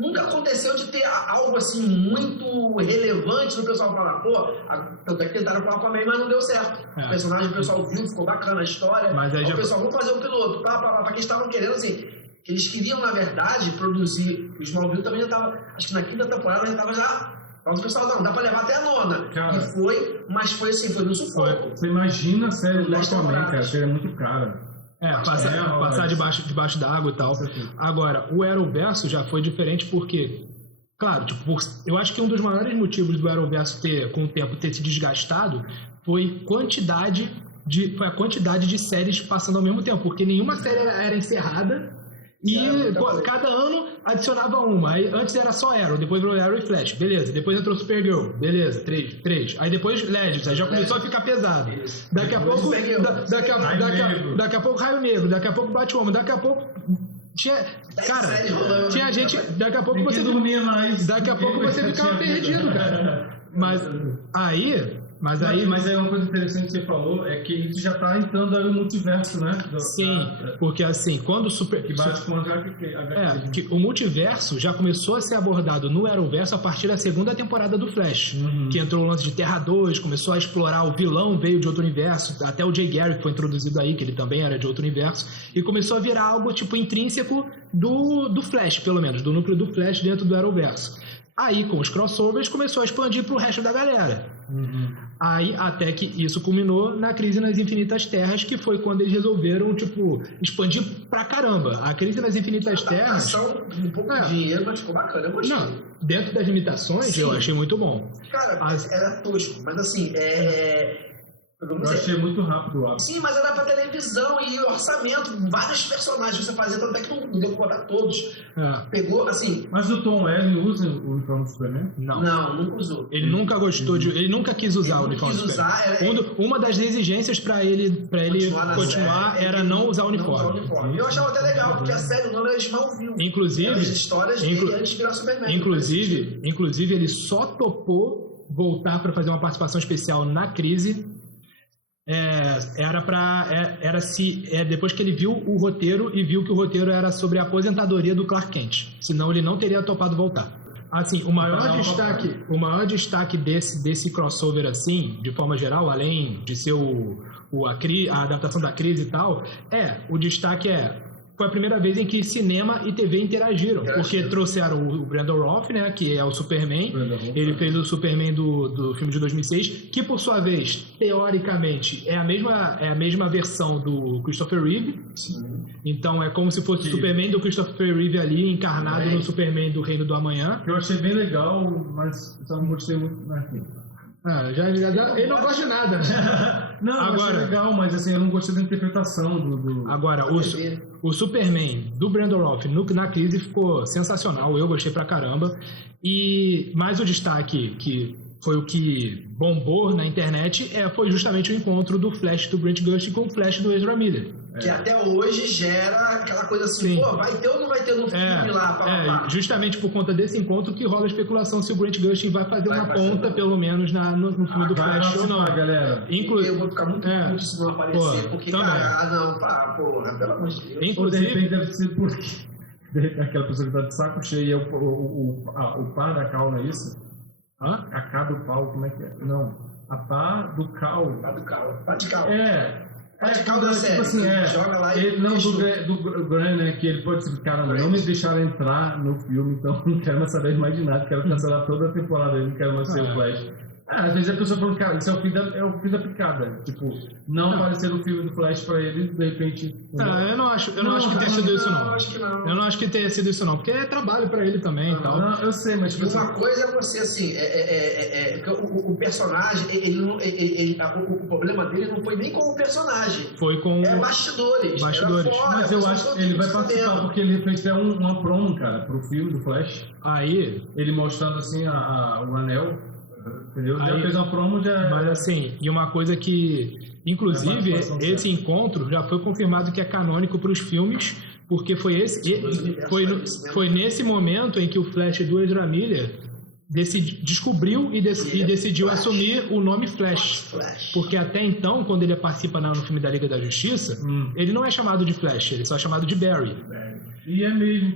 nunca aconteceu de ter algo assim muito relevante no pessoal falar, pô, tanto é que tentaram falar com a May, mas não deu certo. O personagem, o pessoal viu, ficou bacana a história. Mas aí o pessoal, vamos fazer um piloto. Pra que eles estavam querendo, assim, eles queriam, na verdade, produzir. O Smallville também já tava, acho que na 5ª temporada já tava já. Então o pessoal, não, dá pra levar até a 9ª. Cara, e foi, mas foi assim, foi no sufoco. Você imagina a série do Aquaman, cara, seria muito cara. Passar debaixo d'água e tal. Agora, o Arrowverso já foi diferente porque, claro, tipo, eu acho que um dos maiores motivos do Arrowverso com o tempo ter se desgastado foi a quantidade de séries passando ao mesmo tempo, porque nenhuma série era encerrada e cada ano adicionava uma. Aí, antes era só Arrow, depois virou Arrow e Flash, beleza. Depois entrou Supergirl, beleza, 3. Aí depois Legends, aí já começou a ficar pesado. Daqui a pouco Raio Negro, daqui a pouco Batwoman, daqui a pouco tinha gente, daqui a pouco você dormia mais. Daqui a pouco você ficava perdido, cara. Mas aí uma coisa interessante que você falou é que isso já tá entrando aí no multiverso, né? Sim, porque assim, quando o multiverso já começou a ser abordado no Arrowverso a partir da 2ª temporada do Flash, que entrou o lance de Terra 2, começou a explorar o vilão, veio de outro universo, até o Jay Garrick foi introduzido aí, que ele também era de outro universo, e começou a virar algo tipo intrínseco do Flash, pelo menos, do núcleo do Flash dentro do Arrowverso. Aí, com os crossovers, começou a expandir pro resto da galera. Aí, até que isso culminou na Crise nas Infinitas Terras, que foi quando eles resolveram, tipo, expandir pra caramba. A Crise nas Infinitas Terras... Um pouco de dinheiro, mas ficou bacana, eu gostei. Não, dentro das limitações, eu achei muito bom. Cara, era tosco, mas assim, eu achei muito rápido o Sim, mas era pra televisão e orçamento, vários personagens você fazia, até que não deu pra botar todos. Pegou, assim... Mas o Tom Welling usa o uniforme do Superman? Não, nunca usou. Ele nunca gostou ele nunca quis usar o uniforme do Superman. Uma das exigências pra ele continuar era não usar o uniforme. Eu achava até legal, porque a série, o nome era Smallville. Inclusive... As histórias dele antes de virar Superman. Inclusive, ele só topou voltar pra fazer uma participação especial na Crise... depois que ele viu o roteiro e viu que o roteiro era sobre a aposentadoria do Clark Kent. Senão ele não teria topado voltar. Assim, o maior destaque desse crossover, assim, de forma geral, além de ser a adaptação da Crise e tal, o destaque foi a primeira vez em que cinema e TV interagiram, porque trouxeram o Brandon Routh, né, que é o Superman. Ele fez o Superman do filme de 2006, que por sua vez, teoricamente, é a mesma versão do Christopher Reeve. Sim. Então é como se fosse o Superman do Christopher Reeve ali, encarnado no Superman do Reino do Amanhã. Eu achei bem legal, mas só não gostei muito daquilo. Ele não gosta de nada. Não, agora, achei legal, mas assim, eu não gostei da interpretação do... Agora, o Superman do Brandon Routh na Crise ficou sensacional, eu gostei pra caramba. Mas o destaque, que foi o que bombou na internet, foi justamente o encontro do Flash do Grant Gustin com o Flash do Ezra Miller. Que até hoje gera aquela coisa assim, pô, vai ter ou não vai ter no filme lá? Justamente por conta desse encontro que rola a especulação se o Grant Gustin vai fazer uma ponta, pelo menos, no filme do Flash ou não. Galera. Eu vou ficar muito puto se não aparecer, porque, cara, porra, pelo amor de Deus. Inclusive, de repente deve ser porque aquela pessoa que tá de saco cheio é o par da cal, não é isso? A K do pau, como é que é? Não, a pá do cal. Pá de cal. Tipo assim, joga lá e... Não, do Grant, né, que ele pode ser, cara, não me deixaram entrar no filme, então não quero mais saber mais de nada, quero cancelar toda a temporada, não quero mais ser o Flash. Às vezes a pessoa fala, cara, isso é o fim da picada. Tipo, não aparecer no filme do Flash pra ele, de repente... Eu não acho que tenha sido isso, não. Eu não acho que tenha sido isso, não. Porque é trabalho pra ele também e tal. Não, eu sei, mas... Uma coisa é você, assim, o personagem, o problema dele não foi nem com o personagem. Foi com... bastidores. Mas eu acho que ele vai participar, porque ele fez até uma promo, cara, pro filme do Flash. Aí... Ele mostrando, assim, o anel... Entendeu? Já fez uma promo, Mas assim, e uma coisa que... Inclusive, esse encontro já foi confirmado que é canônico para os filmes, porque foi nesse momento em que o Flash do Ezra Miller descobriu e decidiu assumir o nome Flash. Porque até então, quando ele participa no filme da Liga da Justiça, ele não é chamado de Flash, ele só é chamado de Barry. E é mesmo.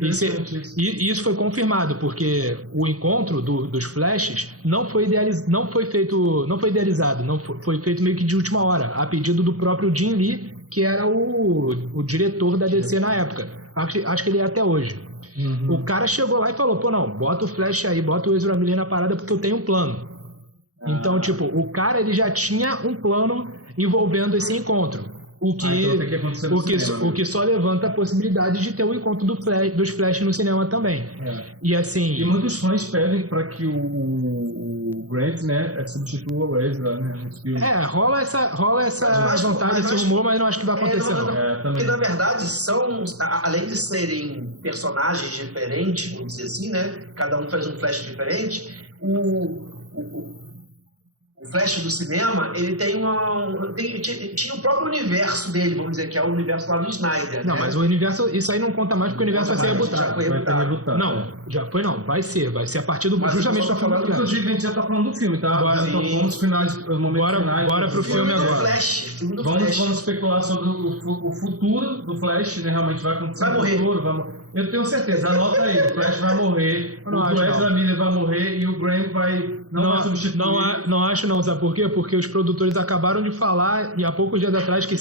E isso foi confirmado, porque o encontro dos Flashes não foi idealizado, foi feito meio que de última hora, a pedido do próprio Jim Lee, que era o diretor da DC na época. Acho que ele é até hoje. O cara chegou lá e falou, pô, não, bota o Flash aí, bota o Ezra Miller na parada porque eu tenho um plano. Então, tipo, o cara ele já tinha um plano envolvendo esse encontro. O que só levanta a possibilidade de ter o encontro dos Flash no cinema também. E assim... E muitos fãs pedem para que o Grant, né, substitua o Ezra, né, nos filmes. Rola essa vontade, esse rumor, mas não acho que vai acontecer, não. Porque, na verdade, além de serem personagens diferentes, vamos dizer assim, né, cada um faz um Flash diferente, o Flash do cinema, ele tinha o próprio universo dele, vamos dizer, que é o universo lá do Snyder. Não, mas o universo, isso aí não conta mais porque o universo vai ser rebutado. Já foi rebutado. Não, já foi não, vai ser a partir do justamente da falando. Inclusive, a gente já tá falando do filme, tá? Vamos finais, bora pro filme agora. Vamos especular sobre o futuro do Flash, né? Realmente vai acontecer. Vai morrer. Eu tenho certeza, anota aí, o Flash vai morrer, o Ezra Miller vai morrer e o Graham não vai substituir. Não acho não, sabe por quê? Porque os produtores acabaram de falar, e há poucos dias atrás, que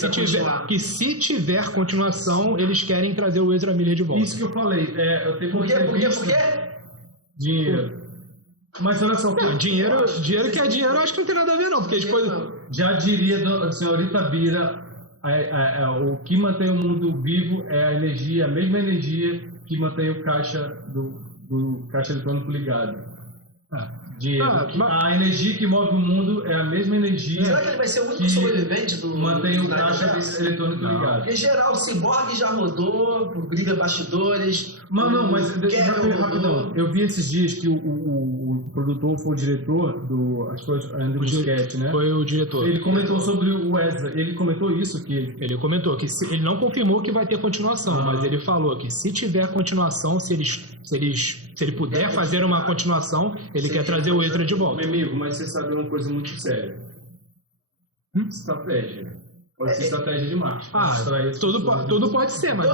se tiver continuação, eles querem trazer o Ezra Miller de volta. Isso que eu falei. Por quê? Dinheiro. Mas olha só... Dinheiro que é dinheiro, eu acho que não tem nada a ver não, porque já diria a senhorita Bira, o que mantém o mundo vivo é a energia, a mesma energia que mantém o caixa do caixa eletrônico ligado. A energia que move o mundo é a mesma energia. Será que ele vai ser o único sobrevivente do mantém o caixa eletrônico ligado? Em geral, o Cyborg já rodou por briga bastidores. Mas rapidão. Eu vi esses dias que o produtor foi o diretor acho que foi o Andrew Muschietti, né? Foi o diretor. Ele comentou sobre o Ezra. Ele comentou isso que ele comentou que ele não confirmou que vai ter continuação, mas ele falou que se tiver continuação, se ele puder fazer uma continuação, ele quer trazer o Ezra de volta. Meu amigo, mas você sabe uma coisa muito séria. Estratégia. Pode ser estratégia de marketing. Tudo pode ser, mas...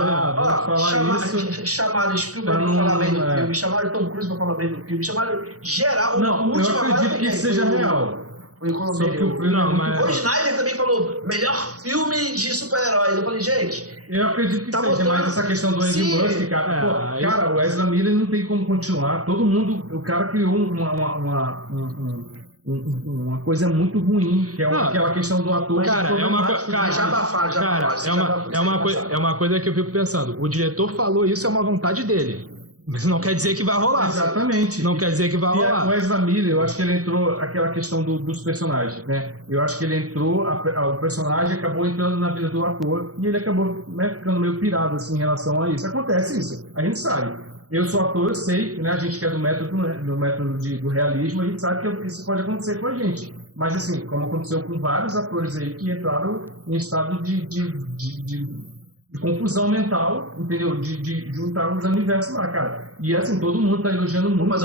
Chamaram Spielberg pra falar bem do filme, chamaram Tom Cruise pra falar bem do filme, chamaram geral... Não, eu acredito que isso seja real. O Snyder também falou, melhor filme de super-heróis. Eu falei, gente... Eu acredito que seja, mas essa questão do Andy Muschietti, cara, o Ezra Miller não tem como continuar. Todo mundo... O cara criou uma coisa muito ruim, que é aquela questão do ator. É uma coisa que eu fico pensando. O diretor falou isso, é uma vontade dele. Mas não quer dizer que vai rolar. Exatamente. Não quer dizer que vai rolar. O Ezra Miller, eu acho que ele entrou aquela questão dos personagens, né? Eu acho que ele entrou, o personagem acabou entrando na vida do ator e ele acabou, né, ficando meio pirado assim, em relação a isso. Acontece isso, a gente sabe. Eu sou ator, eu sei, né? A gente que é do método do realismo, a gente sabe que isso pode acontecer com a gente. Mas assim, como aconteceu com vários atores aí que entraram em estado de confusão mental, entendeu? De juntar os universos lá, cara. E assim, todo mundo tá elogiando muito. Mas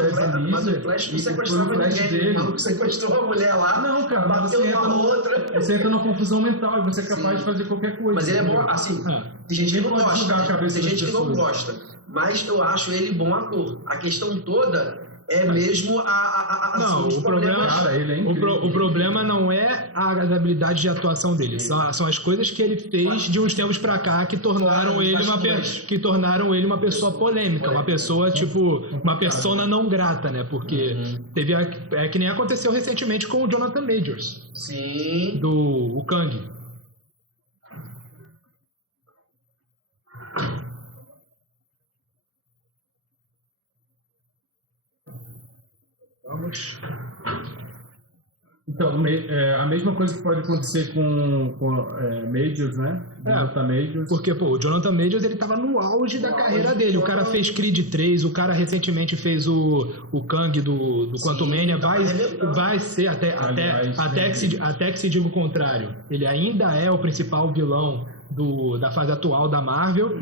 o Flash não sequestrava ninguém. O maluco sequestrou uma mulher lá, não, cara, bateu uma outra. Você entra numa confusão mental e você é capaz de fazer qualquer coisa. Mas ele é bom, assim, tem gente que não gosta. Tem gente que não gosta. Mas eu acho ele bom ator. A questão toda é mesmo não, o problema não é a habilidade de atuação dele, são as coisas que ele fez de uns tempos pra cá que tornaram ele uma pessoa polêmica, uma pessoa tipo uma persona não grata, né? Porque teve que nem aconteceu recentemente com o Jonathan Majors, sim, do Kang. Então, a mesma coisa que pode acontecer com Majors, né? Jonathan Majors. Porque, o Jonathan Majors, ele tava no auge da carreira dele. O cara fez Creed 3, o cara recentemente fez o Kang do Quantumania. Vai ser, até que se diga o contrário. Ele ainda é o principal vilão da fase atual da Marvel.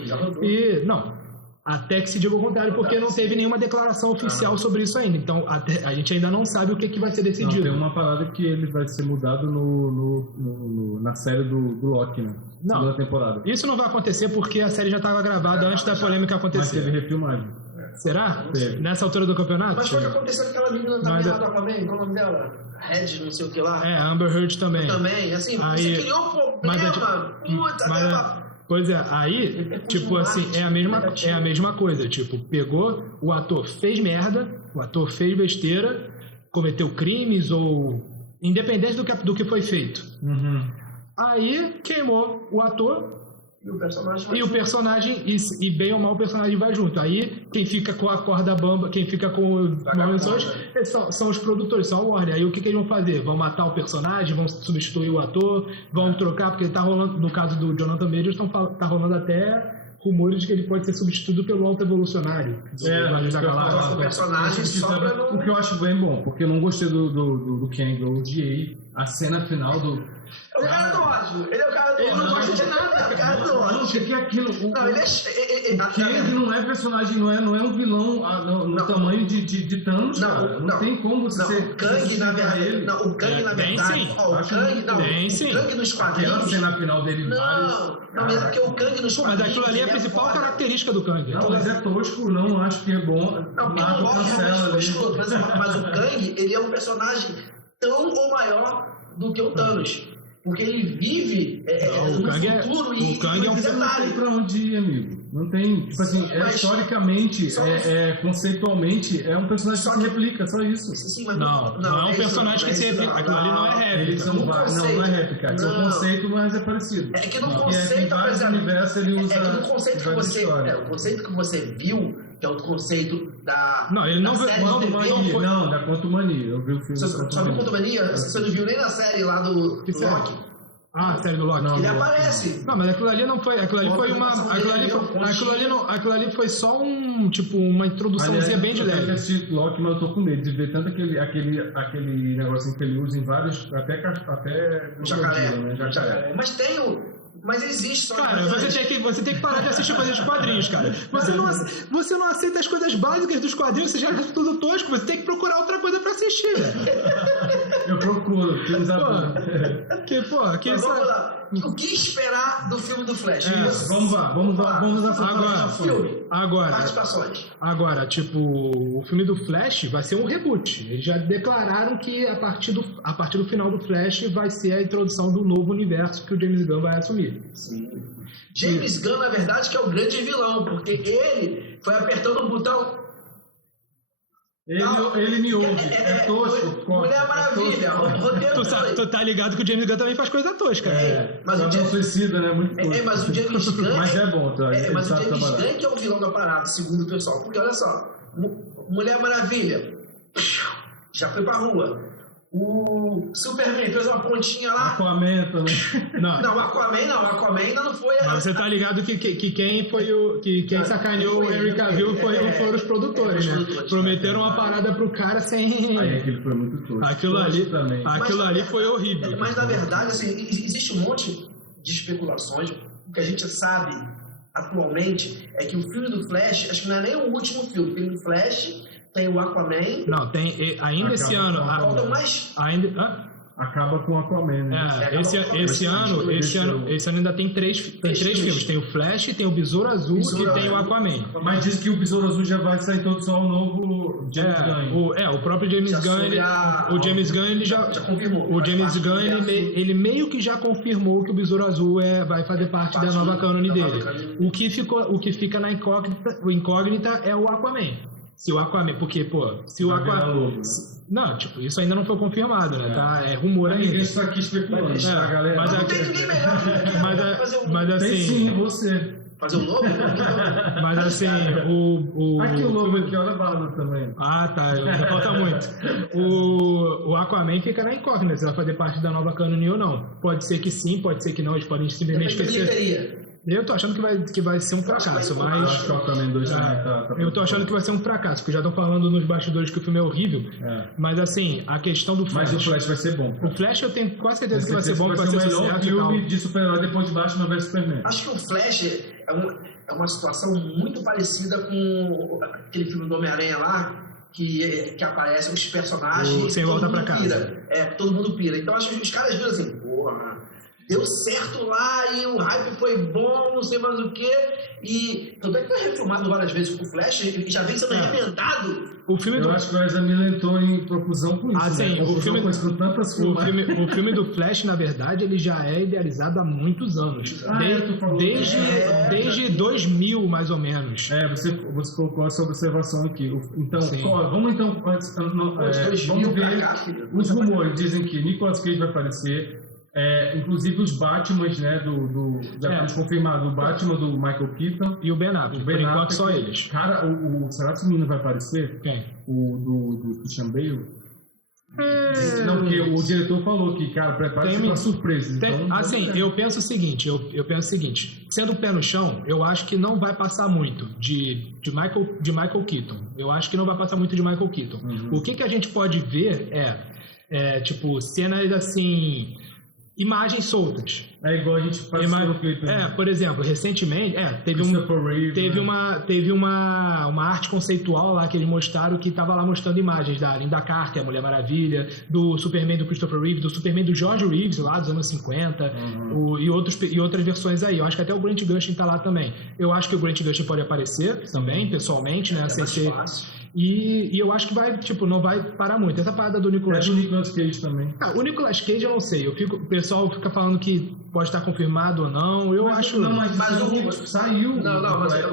Até que se diga o contrário, porque não teve nenhuma declaração oficial sobre isso ainda. Então, a gente ainda não sabe o que vai ser decidido. Não, tem uma parada que ele vai ser mudado na série do Loki, né? Não. Segunda temporada. Isso não vai acontecer porque a série já estava gravada antes da polêmica acontecer. Mas teve refilmagem. Será? Teve. Nessa altura do campeonato? Mas pode acontecer com aquela menina também lá do Aquaman, qual é o nome dela? Red, não sei o que lá. É, Amber Heard também. Também, assim, você criou um problema. Pois é, aí, tipo assim, é a mesma coisa. Tipo, pegou, o ator fez merda, o ator fez besteira, cometeu crimes ou... Independente do que foi feito. Uhum. Aí, queimou o ator... E o personagem, e bem ou mal o personagem vai junto. Aí, quem fica com a corda bamba, quem fica com os maldições, são os produtores, são a Warner. Aí o que eles vão fazer? Vão matar o personagem, vão substituir o ator, vão trocar, porque tá rolando, no caso do Jonathan Majors, tá rolando até rumores de que ele pode ser substituído pelo Alto Evolucionário. O personagem sobra no... O que eu acho bem bom, porque eu não gostei do Kang, eu odiei a cena final do... O cara do ódio. Ele é o cara do ódio. Ele não gosta de nada. O cara do ódio. Não, que aquilo... Não, ele é... Kang não é personagem, não é um vilão no tamanho de Thanos, cara. Não tem como você ser... O Kang, na verdade... Não, o Kang, na verdade... O Kang nos quadrinhos... Aquela cena final dele... Não, mas é porque o Kang nos quadrinhos... Mas aquilo ali é a principal característica do Kang. Não, mas é tosco, não acho que é bom. Não, Mato cancela ali. Mas o Kang, ele é um personagem tão ou maior do que o Thanos. Porque ele vive no futuro e o Kang é um detalhe. Não tem pra onde ir, amigo. Não tem, tipo assim, historicamente, conceitualmente, é um personagem que se replica, só isso. Sim, mas não é um personagem que se replica. Aquilo ali não é réplica. Não é réplica. É um conceito, mas é parecido. É que no conceito, por exemplo, ele usa. É que no conceito o conceito que você viu, que é o conceito da. Não, ele não da Quantumania. Eu vi o filme. Só viu Quantumania? Você não viu nem na série lá do Loki? Ah, a série do Loki. Ele aparece. Não, mas aquilo ali não foi. Aquilo ali foi uma. Aquilo ali foi só uma introduçãozinha bem de leve. Eu assisti Loki, mas eu tô com medo de ver tanto aquele negocinho que ele usa em vários. Até jacaré. Né? Jacaré. Mas existe só. Cara, você tem que parar de assistir coisas de quadrinhos, cara. Você não aceita as coisas básicas dos quadrinhos, você já acha tudo tosco, você tem que procurar outra coisa pra assistir, velho. Eu procuro, Vamos lá. O que esperar do filme do Flash? Vamos lá. Agora, participações. Agora, tipo, o filme do Flash vai ser um reboot. Eles já declararam que a partir do final do Flash vai ser a introdução do novo universo que o James Gunn vai assumir. Sim. James Gunn, na verdade, que é o grande vilão, porque ele foi apertando o botão. Ele me ouve. É tosco. Mulher Maravilha. Tu tá ligado que o James Gunn também faz coisa tosca. Mas o James suicida, né? Muito tosco. Mas o James Gunn. Mas é bom, tá? Mas o James Gunn que é o vilão da parada, segundo o pessoal. Porque olha só, Mulher Maravilha já foi pra rua. O Superman fez uma pontinha lá. Aquaman também. Não, Aquaman ainda não foi. Mas você tá ligado que quem foi quem sacaneou o Henry Cavill foram os produtores, né? Prometeram uma parada pro cara sem. Aí aquilo foi muito tosco. Aquilo ali foi horrível. Mas na verdade, assim, existe um monte de especulações. O que a gente sabe atualmente é que o filme do Flash, acho que não é nem o último filme. O filme do Flash. Tem o Aquaman. Não, tem ainda esse ano. Acaba com o Aquaman, né? Esse ano ainda tem três filmes. Tem o Flash, tem o Besouro Azul e tem o Aquaman. Mas diz que o Besouro Azul já vai sair introdução ao novo James Gunn. O próprio James Gunn, o James Gunn ele já confirmou. O James Gunn ele meio que já confirmou que o Besouro Azul vai fazer parte da nova cânone dele. O que fica na incógnita é o Aquaman. Se o Aquaman, porque, se o Aquaman... Não, tipo, isso ainda não foi confirmado, né? Tá? É rumor ainda. Ninguém está aqui especulando, tá, galera? Mas não tem ninguém melhor fazer um... Mas assim... Tem sim, você. Fazer um novo? Mas assim, Aqui o novo aqui, olha a barba também. Ah, tá, não falta muito. O Aquaman fica na incógnita se vai fazer parte da nova cânone ou não. Pode ser que sim, pode ser que não, eles podem simplesmente esquecer. Eu tô achando que vai ser um fracasso, mas... Eu acho que o Aquaman 2 tá eu tô achando que vai ser um fracasso, porque já estão falando nos bastidores que o filme é horrível. Mas assim, a questão do Flash... Mas o Flash vai ser bom. O Flash eu tenho quase certeza que vai ser bom, que vai ser o melhor filme de super-herói depois de Batman vs Superman. Acho que o Flash é uma situação muito parecida com aquele filme do Homem-Aranha lá, que aparecem os personagens... Sem volta pra casa. Todo mundo pira. Então acho que os caras viram assim, porra... Deu certo lá e o hype foi bom, não sei mais o que. E tanto é que foi refilmado várias vezes com o Flash, ele já vem sendo reinventado. Eu acho que o Ezra Miller entrou em profusão com isso. Sim, né? O filme do Flash, na verdade, ele já é idealizado há muitos anos. Desde 2000, mais ou menos. Você colocou essa observação aqui. Então, vamos ver os rumores. Dizem que Nicolas Cage vai aparecer. Inclusive os Batmans, né, já foi confirmado, o Batman do Michael Keaton e o Ben Affleck, por enquanto só eles. Cara, será que o menino vai aparecer? Quem? O do Christian Bale? Não, porque o diretor falou que, cara, prepare-se para surpresas. Eu penso o seguinte, sendo o pé no chão, eu acho que não vai passar muito de Michael Keaton. Eu acho que não vai passar muito de Michael Keaton. O que a gente pode ver tipo, cenas assim... imagens soltas. É igual a gente passou no clipe. Por exemplo, recentemente, teve uma arte conceitual lá que eles mostraram, que tava lá mostrando imagens da Linda Carter, a Mulher Maravilha, do Superman do Christopher Reeve, do Superman do George Reeves, lá dos anos 50, e outras versões aí. Eu acho que até o Grant Gustin tá lá também. Eu acho que o Grant Gustin pode aparecer também, pessoalmente, né? Sem ser... E eu acho que vai, tipo, não vai parar muito. Essa parada do Nicolas Cage. Do Nicolas Cage também. O Nicolas Cage eu não sei. O pessoal fica falando que pode estar confirmado ou não. Eu acho. Não, mas saiu.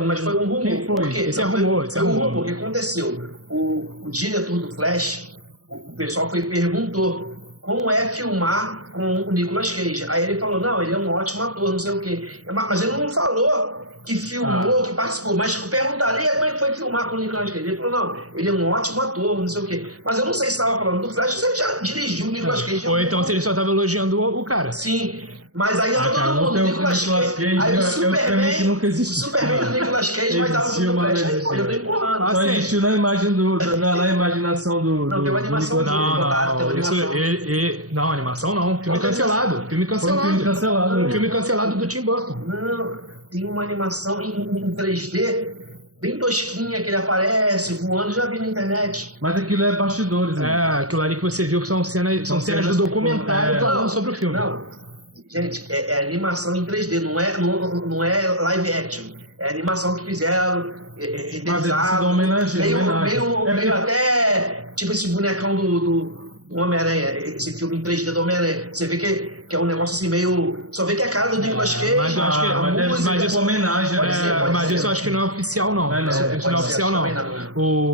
Mas foi um rumor. Quem foi? Esse é rumor. Porque aconteceu. O diretor do Flash, o pessoal perguntou como é filmar com o Nicolas Cage. Aí ele falou, não, ele é um ótimo ator, não sei o quê. Mas ele não falou que filmou, que participou, mas perguntaria como é que foi filmar com o Nicolas Cage. Ele falou, não, ele é um ótimo ator, não sei o quê. Mas eu não sei se estava falando do Flash, você já dirigiu o Nicolas Cage. Ou então se ele só estava elogiando o cara. Sim, mas aí todo mundo, Nicolas Cage. Aí o Superman do NicolasAge vai dar um filme do Flash. Eu tô empurrando. Só existiu na imaginação do... Não, tem uma animação dele. Não, animação não. Filme cancelado. Filme cancelado do Tim Burton. Não. Tem uma animação em 3D bem tosquinha, que ele aparece voando, já vi na internet. Mas aquilo é bastidores, né? Aquilo ali que você viu são cenas do documentário falando sobre o filme. Não, gente, é animação em 3D, não é live action. É animação que fizeram, meio até tipo esse bonecão do Homem-Aranha, esse filme em 3D do Homem-Aranha. Você vê que é um negócio assim meio... Só vê que é a cara do Nicolas Cage. Mas eu acho que mas isso é homenagem. Mas isso eu acho que não é oficial, não. Isso não é oficial, não.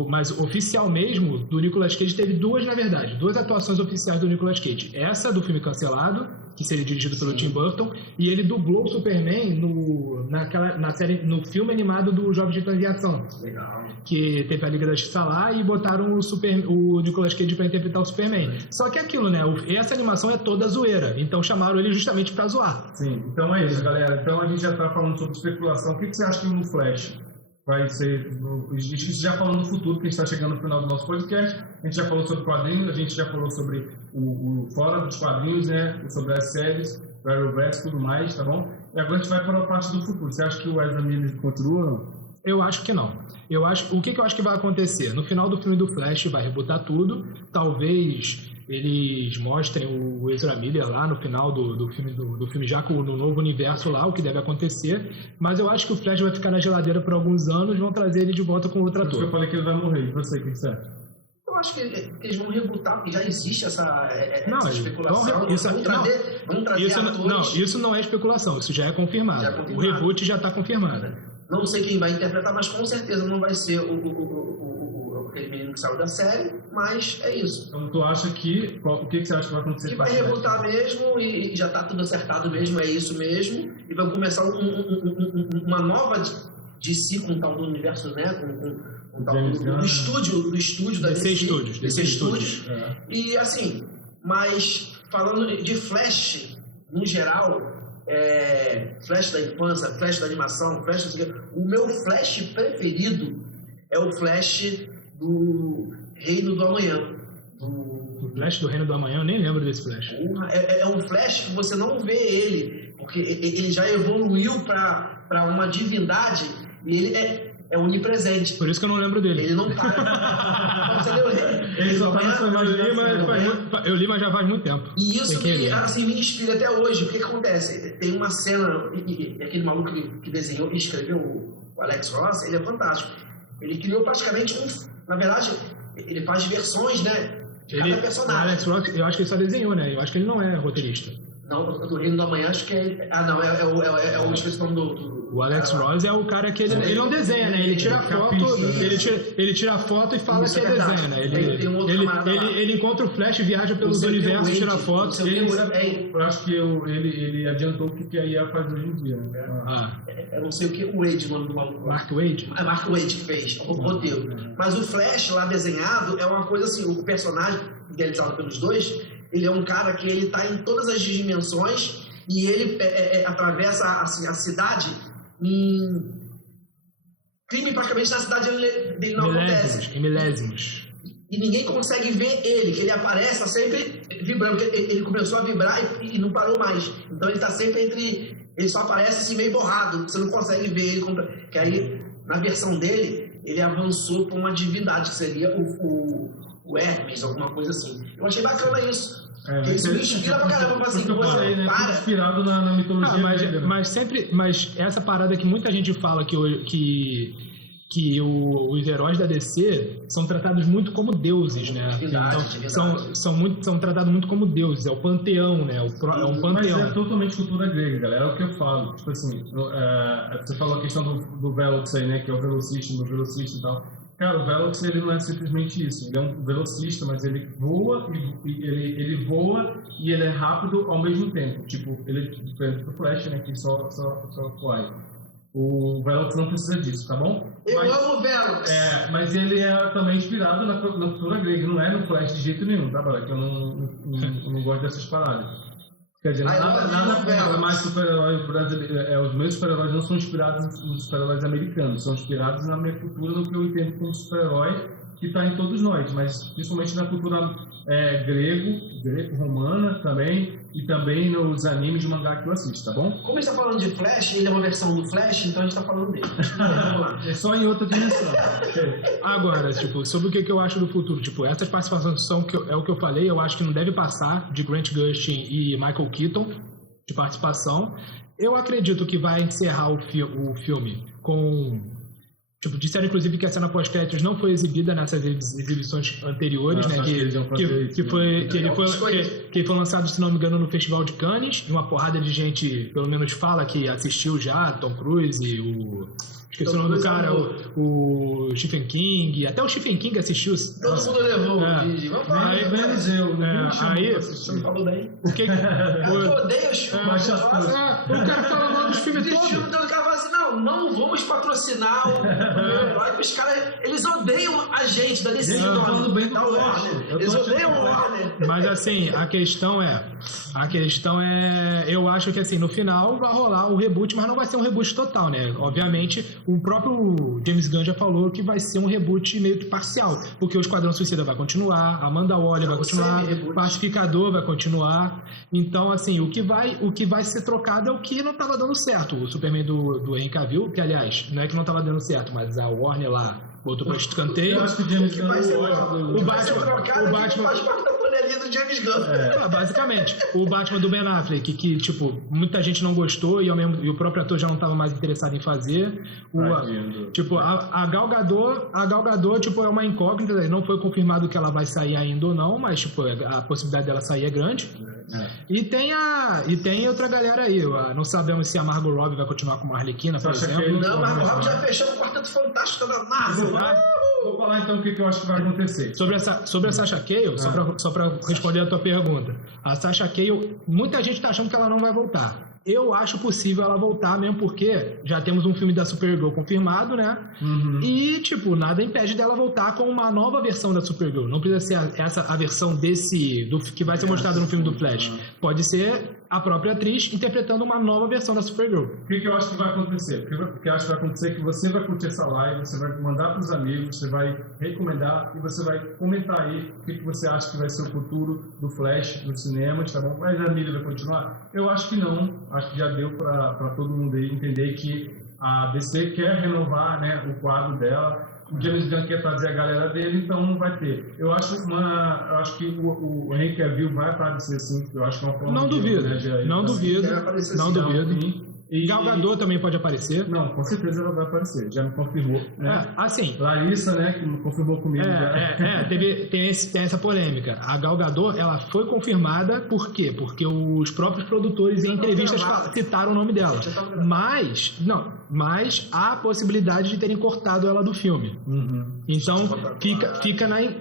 Mas oficial mesmo, do Nicolas Cage, teve duas atuações oficiais do Nicolas Cage. Essa do filme cancelado, que seria dirigido pelo Tim Burton, e ele dublou o Superman na série, no filme animado do Jovens Titãs em Ação. Legal. Que teve a Liga da Justiça lá e botaram o Nicolas Cage para interpretar o Superman. Só que aquilo, né? Essa animação é toda zoeira. Então chamaram ele justamente para zoar. Sim, então é isso, galera. Então a gente já tá falando sobre especulação. O que você acha que no Flash vai ser? A gente já falou no futuro, que a gente está chegando no final do nosso podcast. A gente já falou sobre quadrinhos, a gente já falou sobre o fora dos quadrinhos, né? Sobre as séries, o Arrowverse e tudo mais, tá bom? E agora a gente vai para a parte do futuro. Você acha que o Ezra Miller continua? Eu acho que não. O que eu acho que vai acontecer? No final do filme do Flash vai rebootar tudo. Talvez eles mostrem o Ezra Miller lá no final do filme já no novo universo lá, o que deve acontecer. Mas eu acho que o Flash vai ficar na geladeira por alguns anos e vão trazer ele de volta com outro ator. Eu falei que ele vai morrer. E você, o que você acha? Eu acho que eles vão rebootar, porque já existe essa especulação. Vamos trazer atores. Isso não é especulação, isso já é confirmado. O reboot já está confirmado. Não sei quem vai interpretar, mas com certeza não vai ser aquele menino que saiu da série, mas é isso. Então tu acha que... O que você acha que vai acontecer? Que vai rebootar mesmo e já está tudo acertado mesmo, é isso mesmo. E vai começar uma nova DC com tal do universo, né? Com tal do estúdio da DC. DC Studios. E assim, mas falando de Flash, no geral... Flash da infância, Flash da animação, Flash do... O meu Flash preferido é o Flash do Reino do Amanhã. O Flash do Reino do Amanhã, eu nem lembro desse Flash. É um Flash que você não vê ele, porque ele já evoluiu para uma divindade e ele é onipresente. Por isso que eu não lembro dele. Ele não para. Você leu ele? Ele só tá na sua imaginação. Eu li, mas já faz muito tempo. E isso me inspira até hoje. O que acontece? Tem uma cena, aquele maluco que desenhou e escreveu, o Alex Ross, ele é fantástico. Ele criou praticamente na verdade, ele faz versões, né? De cada personagem. O Alex Ross, eu acho que ele só desenhou, né? Eu acho que ele não é roteirista. Não, do Reino do Amanhã, acho que é... não, é o esqueci do... O Alex Ross é o cara que ele não desenha, né? Ele tira foto, ele tira foto e fala que é desenha, né? Ele encontra o Flash, viaja pelos universos, tira foto. Eu acho que ele adiantou o que a IA faz hoje em dia, né? Eu não sei o que o Wade, o nome do maluco. Mark Wade? É Mark Wade que fez, o roteiro. Mas o Flash lá desenhado é uma coisa assim, o personagem idealizado pelos dois, ele é um cara que ele tá em todas as dimensões e ele atravessa assim, a cidade em crime praticamente na cidade dele não acontece. Em milésimos. E ninguém consegue ver ele, que ele aparece, tá sempre vibrando, porque ele começou a vibrar e não parou mais. Então ele tá sempre ele só aparece assim meio borrado, você não consegue ver ele. Que aí, na versão dele, ele avançou para uma divindade, que seria o Hermes, alguma coisa assim. Eu achei bacana isso. Isso me inspira pra caramba, assim, inspirado na mitologia grega, né? Mas essa parada que muita gente fala que os heróis da DC são tratados muito como deuses, né? Então, são tratados muito como deuses, é o panteão, né? É um panteão. Mas é totalmente cultura grega, galera, é o que eu falo. Tipo assim, você falou a questão do Velox aí, né? Que é o velocista e tal. Cara, o Velox, ele não é simplesmente isso. Ele é um velocista, mas ele voa ele voa e ele é rápido ao mesmo tempo. Tipo, ele é diferente do Flash, né? Que só fly. O Velox não precisa disso, tá bom? Eu amo o Velox! Mas ele é também inspirado na cultura grega. Não é no Flash de jeito nenhum, tá, galera? Que eu não gosto dessas paradas. Quer dizer, nada mais super-herói brasileiro. Os meus super-heróis não são inspirados nos super-heróis americanos, são inspirados na minha cultura, no que eu entendo como super-herói, que está em todos nós, mas principalmente na cultura greco-romana também, e também nos animes de mangá que eu assisto, tá bom? Como a gente está falando de Flash, ele é uma versão do Flash, então a gente está falando dele. Vamos lá. É só em outra dimensão. Agora, sobre o que eu acho do futuro, essas participações é o que eu falei, eu acho que não deve passar de Grant Gustin e Michael Keaton de participação. Eu acredito que vai encerrar o filme com... disseram inclusive que a cena pós-créditos não foi exibida nessas exibições anteriores, né? Que foi lançado, se não me engano, no Festival de Cannes. E uma porrada de gente, pelo menos, fala que assistiu já, Tom Cruise e esqueci o nome do cara, o Stephen King. Até o Stephen King assistiu. Todo mundo levou o Didi. Vamos lá. Aí, você me falou daí. O que eu odeio os filmes. O cara fala mal dos filmes todos. O cara fala assim, não vamos patrocinar o meu herói, porque os caras, eles odeiam a gente da DC, da Warner. Eles odeiam o Warner. Mas assim, a questão é, eu acho que assim, no final vai rolar o reboot, mas não vai ser um reboot total, né? Obviamente, o próprio James Gunn já falou que vai ser um reboot meio que parcial, porque o Esquadrão Suicida vai continuar, a Amanda Waller vai continuar, o Pacificador vai continuar. Então, assim, o que vai ser trocado é o que não estava dando certo. O Superman do Henry Cavill, que aliás, não é que não estava dando certo, mas a Warner lá botou para escanteio. Eu acho que o James Gunn o Batman faz parte da panelinha do James Gunn. Basicamente, o Batman do Ben Affleck, que muita gente não gostou e o próprio ator já não estava mais interessado em fazer. A Gal Gadot, é uma incógnita, não foi confirmado que ela vai sair ainda ou não, mas a possibilidade dela sair é grande. E tem outra galera aí, não sabemos se a Margot Robbie vai continuar com a Arlequina, por exemplo. Não, a Margot Robbie já fechou o Quarteto Fantástico da Marvel. Vou falar então o que eu acho que vai acontecer. Sobre a Sasha Calle, só pra responder a tua pergunta. A Sasha Calle, muita gente tá achando que ela não vai voltar. Eu acho possível ela voltar, mesmo porque já temos um filme da Supergirl confirmado, né? Uhum. E, nada impede dela voltar com uma nova versão da Supergirl. Não precisa ser a versão que vai ser mostrada no filme do Flash. Pode ser a própria atriz interpretando uma nova versão da Supergirl. O que eu acho que vai acontecer? O que eu acho que vai acontecer é que você vai curtir essa live, você vai mandar para os amigos, você vai recomendar e você vai comentar aí o que você acha que vai ser o futuro do Flash nos cinemas, tá bom? Mas a mídia vai continuar? Eu acho que não. Acho que já deu para todo mundo aí entender que a DC quer renovar, né, o quadro dela. O James Gunn quer trazer a galera dele, então não vai ter. Eu acho que o Henry Cavill vai aparecer sim. Eu acho que é uma forma Não duvido. Não duvido. E Gal Gadot também pode aparecer. Não, com certeza ela vai aparecer. Já me confirmou, né? Assim. Larissa, né, que me confirmou comigo. Tem essa polêmica. A Gal Gadot, ela foi confirmada por quê? Porque os próprios produtores em entrevistas citaram o nome dela. Mas há a possibilidade de terem cortado ela do filme. Uhum. Então,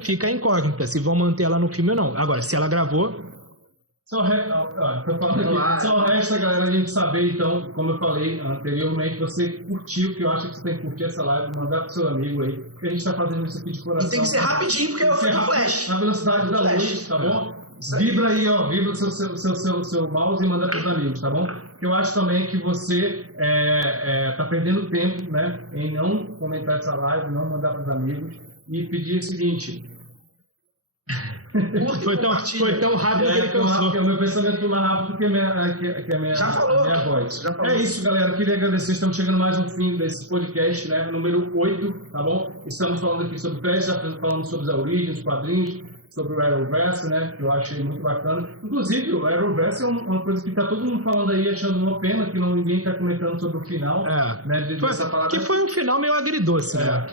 fica incógnita se vão manter ela no filme ou não. Agora, se ela gravou... Só resta, galera, a gente saber, então, como eu falei anteriormente, você curtiu, que eu acho que você tem que curtir essa live, mandar pro seu amigo aí, porque a gente tá fazendo isso aqui de coração. E tem que ser rapidinho, porque é o filme do Flash. Na velocidade da luz, tá bom? Vibra aí, ó, vibra o seu mouse e manda pros amigos, tá bom? Eu acho também que você tá perdendo tempo, né, em não comentar essa live, não mandar pros amigos e pedir o seguinte... Foi tão rápido que ele cansou. Porque o meu pensamento foi mais rápido que a minha voz. Já falou. É isso, galera. Eu queria agradecer. Estamos chegando mais no fim desse podcast, né? Número 8, tá bom? Estamos falando aqui sobre Flash, já falando sobre a origem, os quadrinhos, sobre o Arrowverse, né? Que eu achei muito bacana. Inclusive, o Arrowverse é uma coisa que tá todo mundo falando aí, achando uma pena, que ninguém tá comentando sobre o final. Né? Foi um final meio agridoce, né?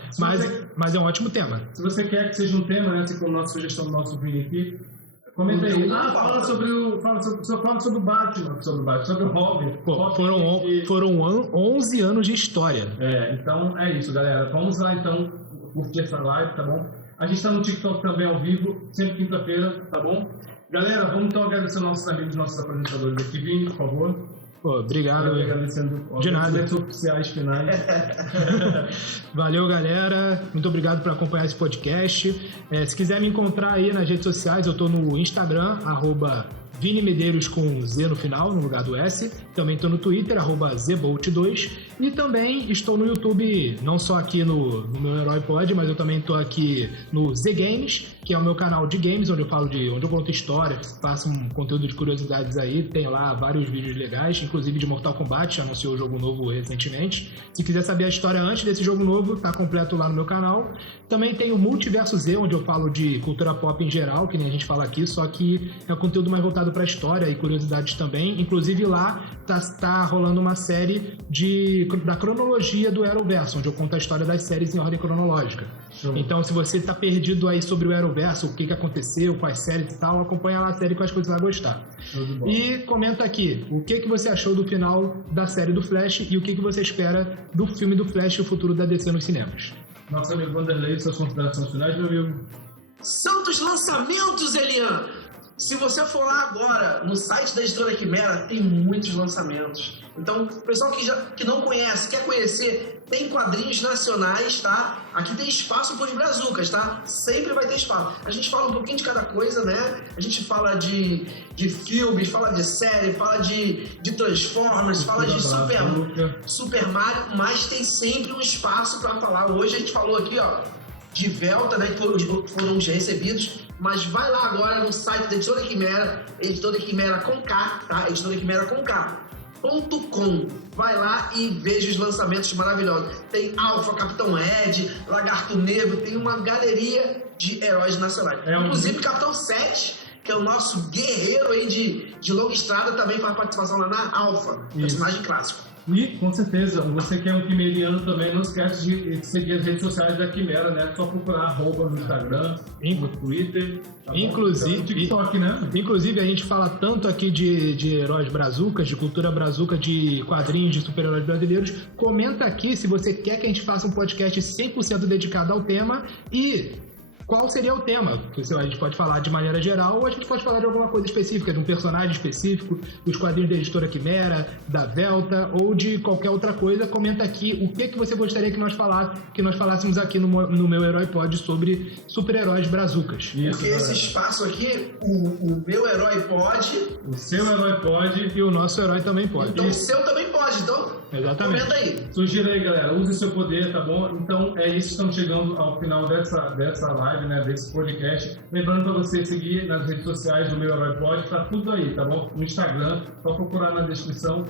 Mas é um ótimo tema. Se você quer que seja um tema, né? Assim como nossa sugestão do nosso vídeo aqui, comenta aí. Fala sobre o Batman, sobre o Robin. Foram 11 anos de história. Então é isso, galera. Vamos lá, então, curtir essa live, tá bom? A gente está no TikTok também ao vivo, sempre quinta-feira, tá bom? Galera, vamos então agradecer nossos amigos, nossos apresentadores aqui. Vini, por favor. Obrigado. Agradecendo de nada. Os oficiais finais. Valeu, galera. Muito obrigado por acompanhar esse podcast. Se quiser me encontrar aí nas redes sociais, eu tô no Instagram, Vini Medeiros com Z no final, no lugar do S. Também estou no Twitter, @zbolt2. E também estou no YouTube, não só aqui no meu Herói Pod, mas eu também estou aqui no Z Games, que é o meu canal de games, onde eu conto histórias, faço um conteúdo de curiosidades aí. Tem lá vários vídeos legais, inclusive de Mortal Kombat, anunciou o jogo novo recentemente. Se quiser saber a história antes desse jogo novo, tá completo lá no meu canal. Também tem o Multiverso Z, onde eu falo de cultura pop em geral, que nem a gente fala aqui, só que é um conteúdo mais voltado para história e curiosidades também. Inclusive lá tá rolando uma série da cronologia do Arrowverse, onde eu conto a história das séries em ordem cronológica. Então, se você tá perdido aí sobre o Arrowverse, o que aconteceu, quais séries e tal, acompanha lá a série que eu acho que você vai gostar. E comenta aqui o que você achou do final da série do Flash e o que você espera do filme do Flash e o futuro da DC nos cinemas. Nosso amigo Vanderlei, suas considerações finais, meu amigo? Santos lançamentos, Elian! Se você for lá agora, no site da Editora Quimera, tem muitos lançamentos. Então, o pessoal que não conhece, quer conhecer, tem quadrinhos nacionais, tá? Aqui tem espaço para os brazucas, tá? Sempre vai ter espaço. A gente fala um pouquinho de cada coisa, né? A gente fala de filmes, fala de série, fala de Transformers, fala de Super Mario, mas tem sempre um espaço para falar. Hoje a gente falou aqui, ó, de Velta, né? Que foram os recebidos. Mas vai lá agora no site da Editora Quimera, Editora Quimera com K, tá? Editora Quimera com K.com. Vai lá e veja os lançamentos maravilhosos. Tem Alpha, Capitão Ed, Lagarto Negro, tem uma galeria de heróis nacionais. Inclusive Capitão 7, que é o nosso guerreiro aí de longa estrada, também faz participação lá na Alpha, personagem clássico. E, com certeza, você que é um quimeriano também, não esquece de seguir as redes sociais da Quimera, né? Só procurar @ no Instagram, no Twitter. Tá inclusive, no TikTok, né? Inclusive, a gente fala tanto aqui de heróis brazucas, de cultura brazuca, de quadrinhos, de super-heróis brasileiros. Comenta aqui se você quer que a gente faça um podcast 100% dedicado ao tema e qual seria o tema. A gente pode falar de maneira geral ou a gente pode falar de alguma coisa específica, de um personagem específico, dos quadrinhos da Editora Quimera, da Velta ou de qualquer outra coisa. Comenta aqui o que você gostaria que nós falássemos aqui no Meu Herói Pod sobre super-heróis brazucas. Porque esse espaço aqui, o Meu Herói pode, o seu herói pode e o nosso herói também pode. Então o seu também pode, então exatamente. Comenta aí. Sugira aí, galera, use seu poder, tá bom? Então é isso, estamos chegando ao final dessa live, né, desse podcast. Lembrando para você seguir nas redes sociais do Meu Herói Pod, tá tudo aí, tá bom? No Instagram, só procurar na descrição,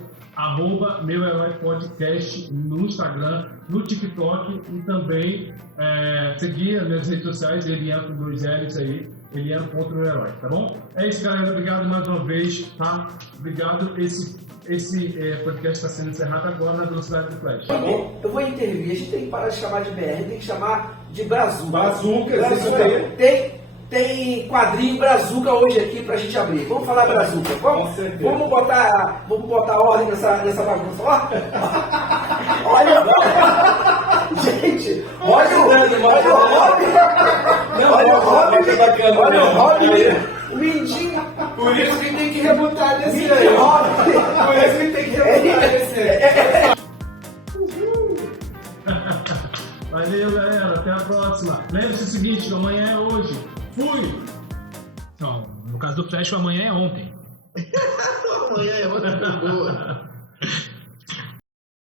@Meu Herói Podcast no Instagram, no TikTok e também seguir as minhas redes sociais, Elian com 2 L's aí, Elian.meuherói, tá bom? É isso, galera, obrigado mais uma vez, tá? Obrigado, esse podcast está sendo encerrado agora na velocidade do Flash. Eu vou intervir, a gente tem que parar de chamar de BR, tem que chamar de Brazuca. Brazuca, isso aí. Tem quadrinho Brazuca hoje aqui pra gente abrir. Vamos falar Brazuca. Vamos botar ordem nessa bagunça. Olha, gente, olha o Robin. O Mindinho. Por isso que tem que rebutar desse aí. Por isso que tem que rebutar desse aí. Valeu, galera. Até a próxima. Lembre-se o seguinte, amanhã é hoje. Fui! Não, no caso do Flash, o amanhã é ontem. Amanhã é ontem. Boa.